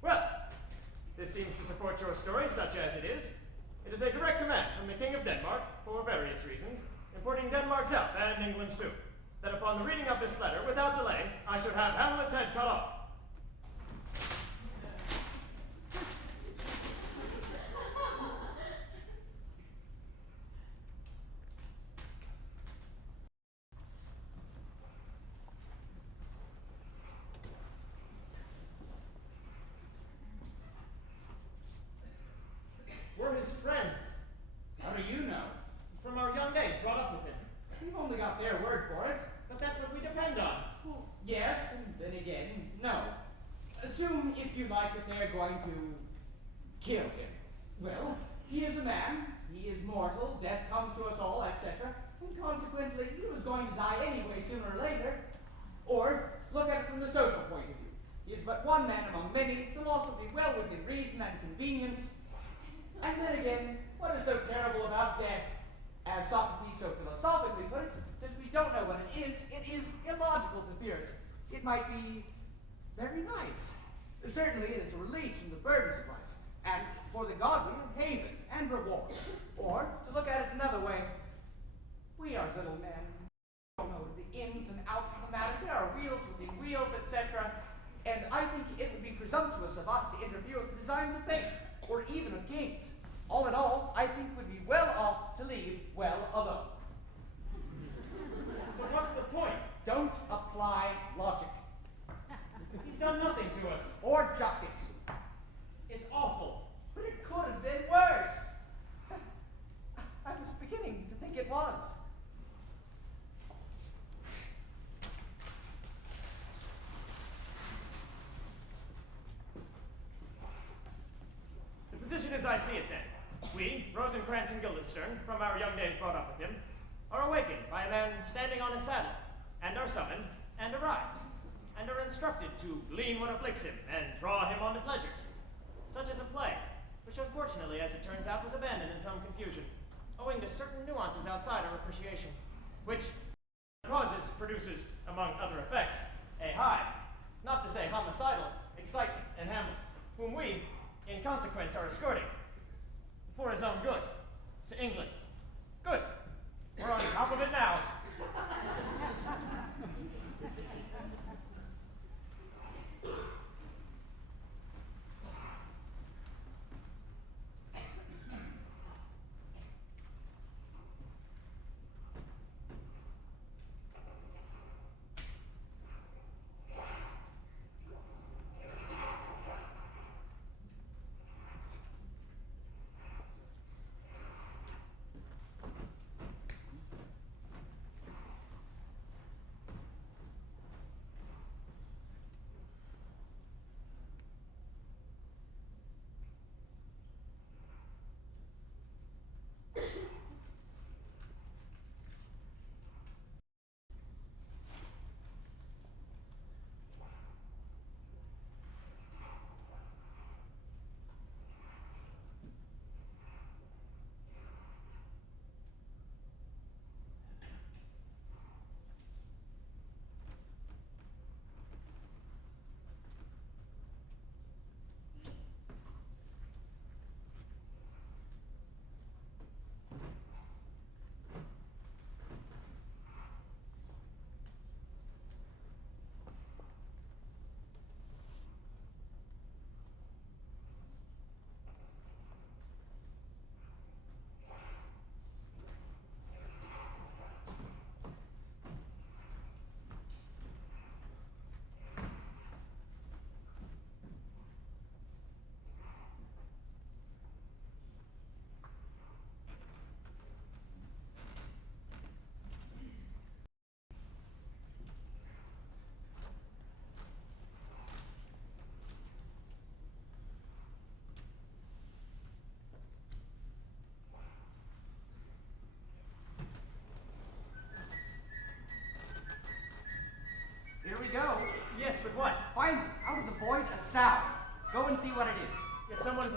Well, this seems to support your story, such as it is. It is a direct command from the King of Denmark, for various reasons, importing Denmark's health and England's too, that upon the reading of this letter, without delay, I should have Hamlet's head cut off. We're his friends. How do you know? From our young days, brought up with him. We've only got their word for it. But that's what we depend on. Well, yes, and then again, no. Assume, if you like, that they're going to kill him. Well, he is a man, he is mortal, death comes to us all, etc. And consequently, he was going to die anyway sooner or later. Or, look at it from the social point of view. He is but one man among many, philosophy well within reason and convenience. And then again, what is so terrible about death? As Socrates so philosophically put it, since we don't know what it is illogical to fear it. It might be very nice. Certainly it is a release from the burdens of life, and for the godly, a haven and reward. Or, to look at it another way, we are little men. We don't know the ins and outs of the matter. There are wheels within wheels, etc. And I think it would be presumptuous of us to interfere with the designs of fate, or even of kings. All in all, I think we'd be well off to leave well alone. But what's the point? Don't apply logic. He's done nothing to us. Or justice. It's awful. But it could have been worse. I was beginning to think it was. The position as I see it then. We, Rosencrantz and Guildenstern, from our young days brought up with him, are awakened by a man standing on his saddle, and are summoned, and arrive, and are instructed to glean what afflicts him, and draw him on to pleasures, such as a play, which unfortunately, as it turns out, was abandoned in some confusion, owing to certain nuances outside our appreciation, which produces, among other effects, a high, not to say homicidal, excitement in Hamlet, whom we, in consequence, are escorting, for his own good, to England. Good. We're on top of it now.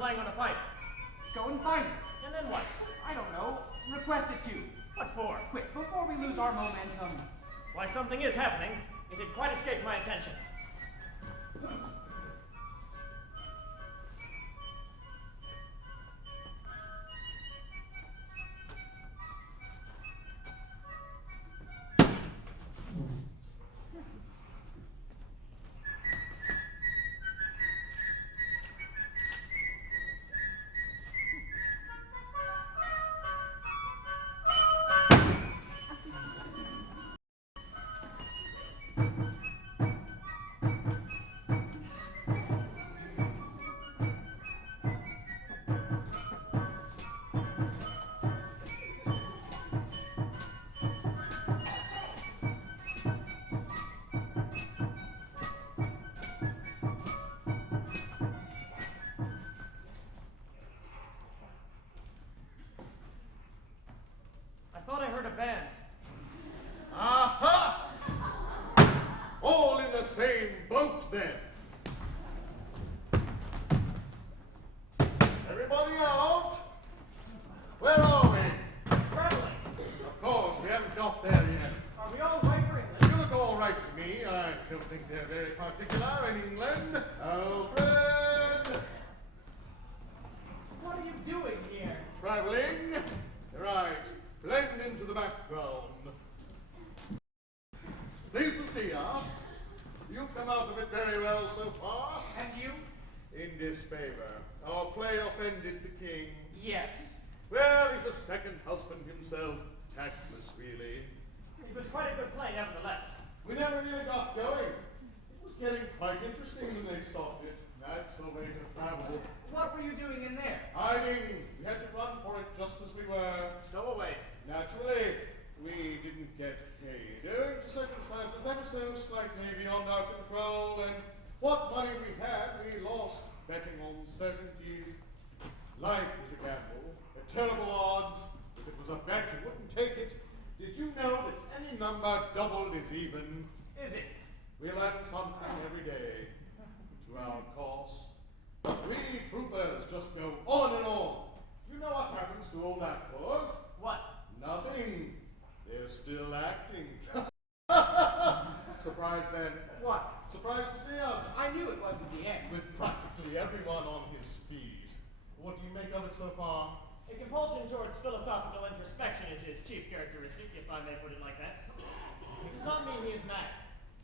playing on a pipe. Go and find it. And then what? I don't know. Request it too. What for? Quick, before we lose our momentum. Why, something is happening. It had quite escaped my attention. I thought I heard a band. Aha! All in the same boat, then. Everybody out? Where are we? Traveling. Of course, we haven't got there yet. Are we all right for England? You look all right to me. I don't think they're very particular in England. Alfred! What are you doing here? Traveling? Right. Blend into the background. Pleased to see us. You've come out of it very well so far. And you? In disfavor. Our play offended the king. Yes. Well, he's a second husband himself. Tactless, really. It was quite a good play, nevertheless. We never really got going. It was getting quite interesting when they stopped it. That's the way to travel. What were you doing in there? Hiding. We had to run for it just as we were. Stowaways. Naturally, we didn't get paid. Owing to circumstances ever so slightly beyond our control, and what money we had, we lost betting on certainties. Life is a gamble. The terrible odds. If it was a bet, you wouldn't take it. Did you know that any number doubled is even? Is it? We learn something every day to our cost. We troopers just go on and on. You know what happens to old actors? What? Nothing. They're still acting. Surprised then? What? Surprised to see us. I knew it wasn't the end. With practically everyone on his feet. What do you make of it so far? A compulsion towards philosophical introspection is his chief characteristic, if I may put it like that. It does not mean he is mad.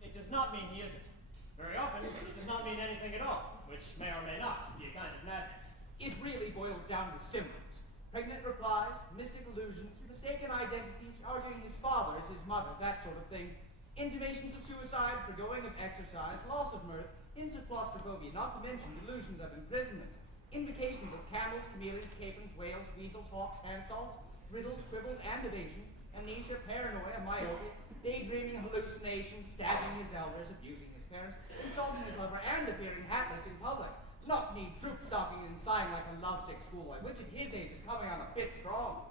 It does not mean he isn't. Very often, it does not mean anything at all, which may or may not be a kind of madness. It really boils down to symptoms. Pregnant replies, mystic illusions, mistaken identities, arguing his father is his mother, that sort of thing. Intimations of suicide, foregoing of exercise, loss of mirth, hints of claustrophobia, not to mention delusions of imprisonment. Invocations of camels, chameleons, caprins, whales, weasels, hawks, handsaws, riddles, quibbles, and evasions, amnesia, paranoia, myopia, daydreaming, hallucinations, stabbing his elders, abusing his parents, insulting his lover, and appearing hatless in public. Not need troop stocking and sighing like a lovesick schoolboy, which at his age is coming on a bit strong.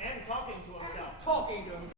And talking to himself. Talking to himself.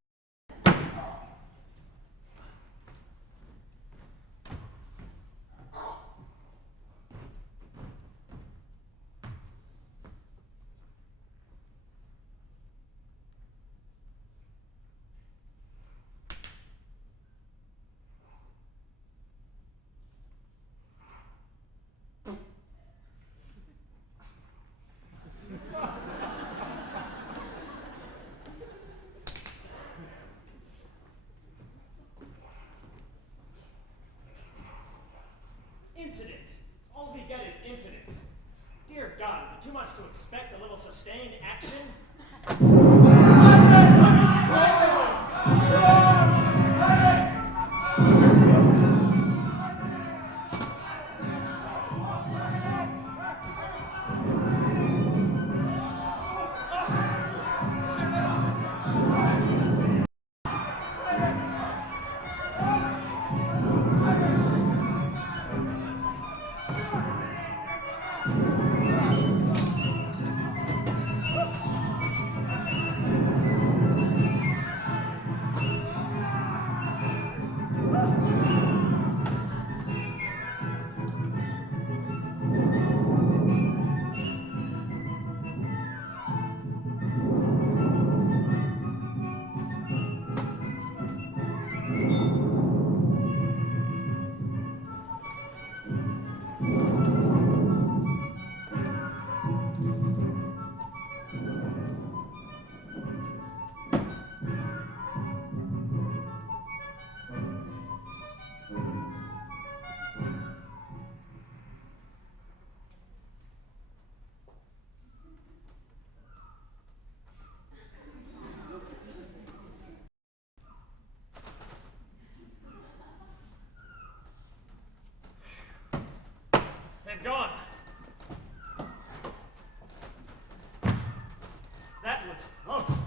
was close.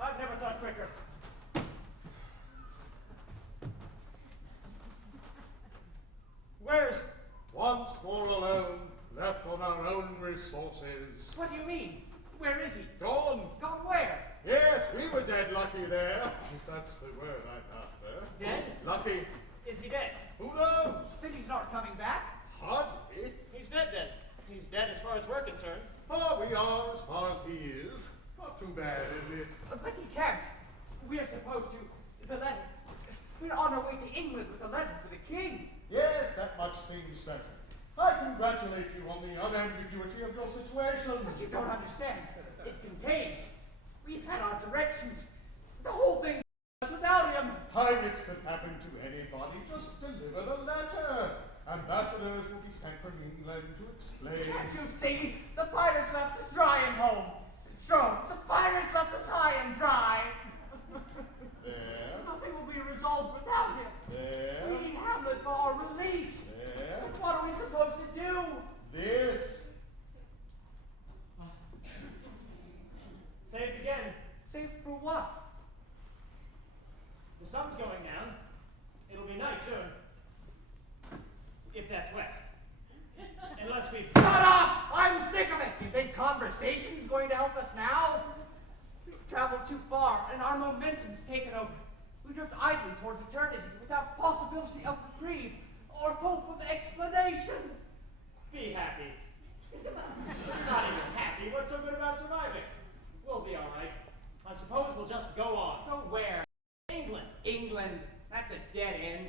I've never thought quicker. Where's... Once more alone, left on our own resources. What do you mean? Where is he? Gone. Gone where? Yes, we were dead lucky there, if that's the word I'm after. dead? Lucky. Is he dead? Who knows? Think he's not coming back? Hardly. He's dead then. He's dead as far as we're concerned. Oh, we are as far as he is. Not too bad, is it? But he can't. We're supposed to... The letter. We're on our way to England with a letter for the king. Yes, that much seems certain. I congratulate you on the unambiguity of your situation. But you don't understand. It contains. We've had our directions. The whole thing without him. Pirates could happen to anybody. Just deliver the letter. Ambassadors will be sent from England to explain. Can't you see? The pirates left us dry and home. So, the pirates left us high and dry. There. Nothing will be resolved without him. There. We need Hamlet for our release. There. But what are we supposed to do? This. Saved again. Saved for what? The sun's going down. It'll be night soon. If that's west. Unless we've... Shut up! I'm sick of it! You think conversation's going to help us now? We've traveled too far, and our momentum's taken over. We drift idly towards eternity without possibility of reprieve or hope of explanation. Be happy. Not even happy. What's so good about surviving? We'll be all right. I suppose we'll just go on. Go where? England. England. That's a dead end.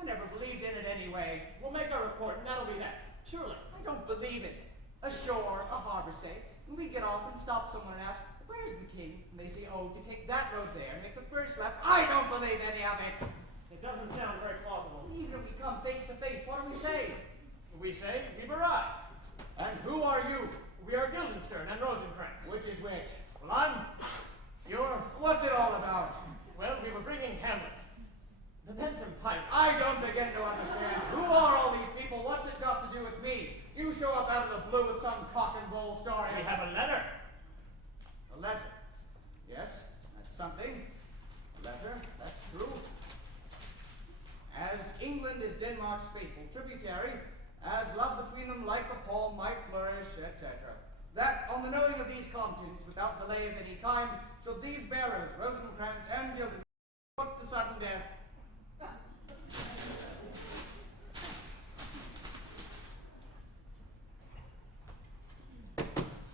I never believed in it anyway. We'll make our report, and that'll be that. Surely. I don't believe it. A shore, a harbor, say, and we get off and stop somewhere and ask, where's the king? And they say, oh, you take that road there, make the first left. I don't believe any of it. It doesn't sound very plausible. Even if we come face to face, what do we say? We say we've arrived. And who are you? We are Guildenstern and Rosencrantz. Which is which? Well, you're... What's it all about? Well, we were bringing Hamlet. Then some pirates. I don't begin to understand. Who are all these people? What's it got to do with me? You show up out of the blue with some cock and bull story. We have a letter. A letter. Yes, that's something. A letter, that's true. As England is Denmark's faithful tributary, as love between them like a palm might flourish, etc. That, on the knowing of these contents, without delay of any kind, shall these bearers, Rosencrantz and Guildenstern, put to sudden death.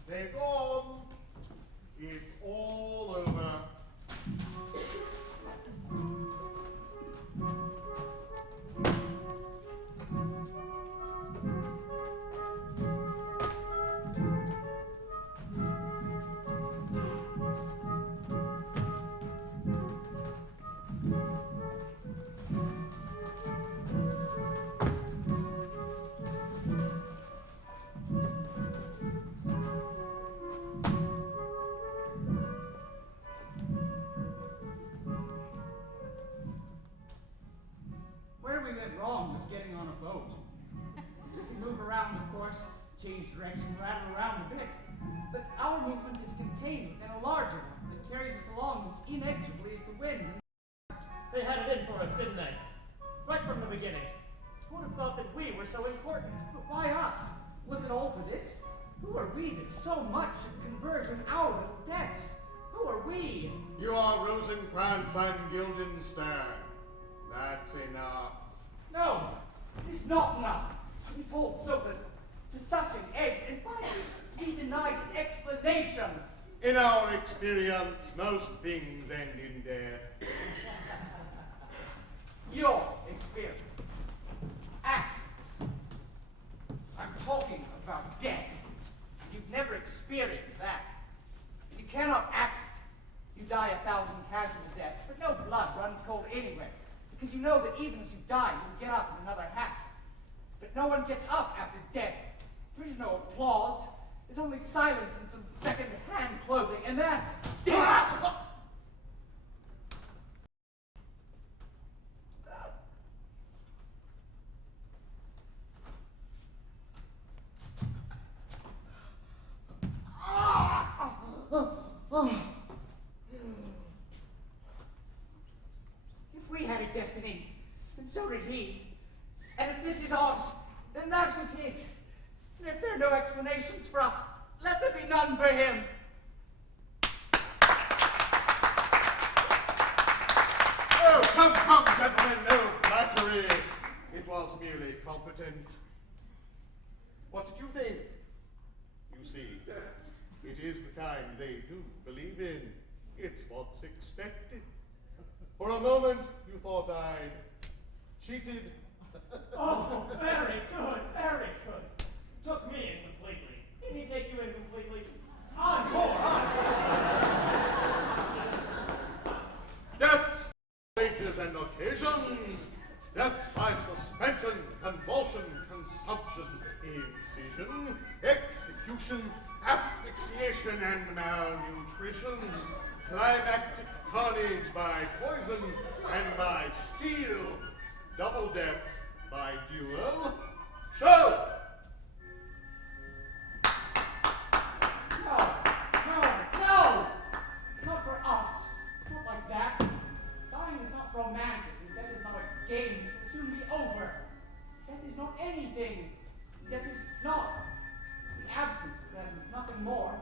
They're gone. It's all over. Where we went wrong was getting on a boat. We can move around, of course, change direction, rattle around a bit. But our movement is contained within a larger one that carries us along as inexorably as the wind. They had it in for us, didn't they? Right from the beginning. Who'd have thought that we were so important? But why us? Was it all for this? Who are we that so much should converge in our little deaths? Who are we? You are Rosencrantz and Guildenstern. That's enough. No, it is not enough. We told so little, to such an end, and finally, we denied an explanation. In our experience, most things end in death. Your experience. Act. I'm talking about death. You've never experienced that. You cannot act it. You die 1,000 casual deaths, but no blood runs cold anywhere. Because you know that even as you die, you get up in another hat. But no one gets up after death. There is no applause. There's only silence and some second-hand clothing, and that's death! Oh. If we had a destiny, then so did he. And if this is ours, then that was his. And if there are no explanations for us, let there be none for him. Oh, come, gentlemen, no flattery. It was merely competent. What did you think? You see, it is the kind they do believe in. It's what's expected. For a moment, you thought I'd cheated. Oh, very good, very good. Took me in completely. Didn't he take you in completely? Encore! Death, stages and occasions. Death by suspension, convulsion, consumption, incision, execution, asphyxiation, and malnutrition. Climactic carnage by poison and by steel. Double deaths by duel. Show! No! It's not for us. It's not like that. Dying is not romantic, and death is not a game which will soon be over. Death is not anything. Death is not the absence of presence, nothing more.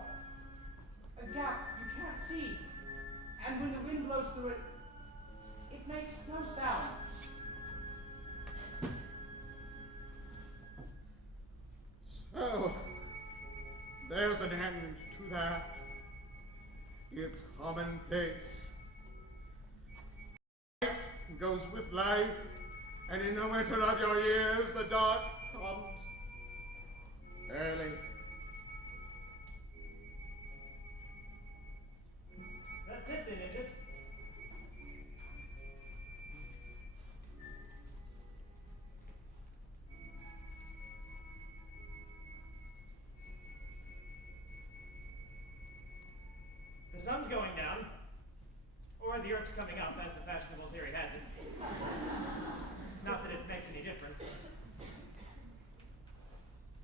A gap you can't see. And when the wind blows through it, it makes no sound. So, there's an end to that. It's commonplace. Light goes with life, and in the winter of your years, the dark comes early. That's it then, is it? The sun's going down, or the earth's coming up, as the fashionable theory has it. Not that it makes any difference.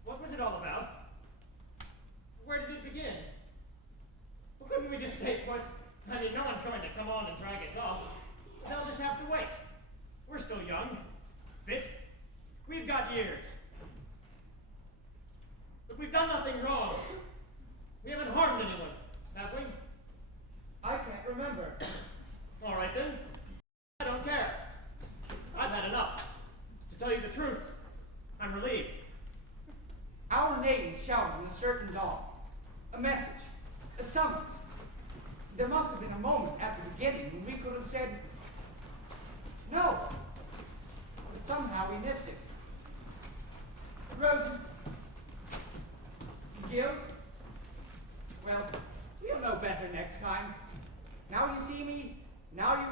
What was it all about? Where did it begin? Well, couldn't we just stay put? I mean, no one's going to come on and drag us off. They'll just have to wait. We're still young, fit. We've got years. But we've done nothing wrong. We haven't harmed anyone, have we? I can't remember. All right then. I don't care. I've had enough. To tell you the truth, I'm relieved. Our names shouted in a certain dawn. A message. A summons. There must have been a moment at the beginning when we could have said, no. But somehow we missed it. Rosen. Gil. Well, we'll know better next time. Now you see me, now you...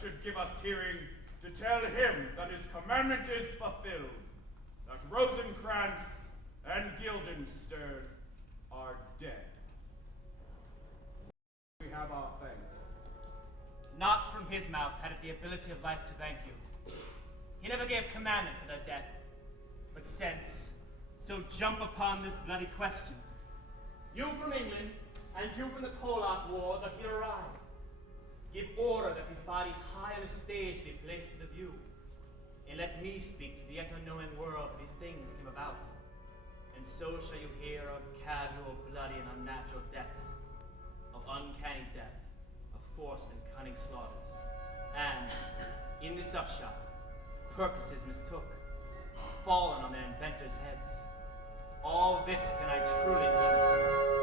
Should give us hearing to tell him that his commandment is fulfilled, that Rosencrantz and Guildenstern are dead. We have our thanks. Not from his mouth had it the ability of life to thank you. He never gave commandment for their death, but sense. So jump upon this bloody question. You from England, and you from the Polak wars are here arrived. Give order that these bodies high on the stage be placed to the view. And let me speak to the yet unknowing world that these things came about. And so shall you hear of casual, bloody, and unnatural deaths, of uncanny death, of forced and cunning slaughters. And, in this upshot, purposes mistook, fallen on their inventors' heads. All this can I truly tell you.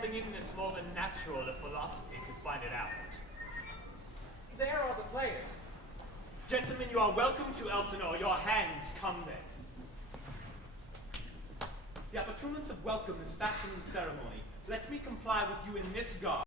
something in this more than natural if philosophy could find it out. There are the players. Gentlemen, you are welcome to Elsinore. Your hands come there. The accoutrements of welcome is fashioned in ceremony. Let me comply with you in this garb.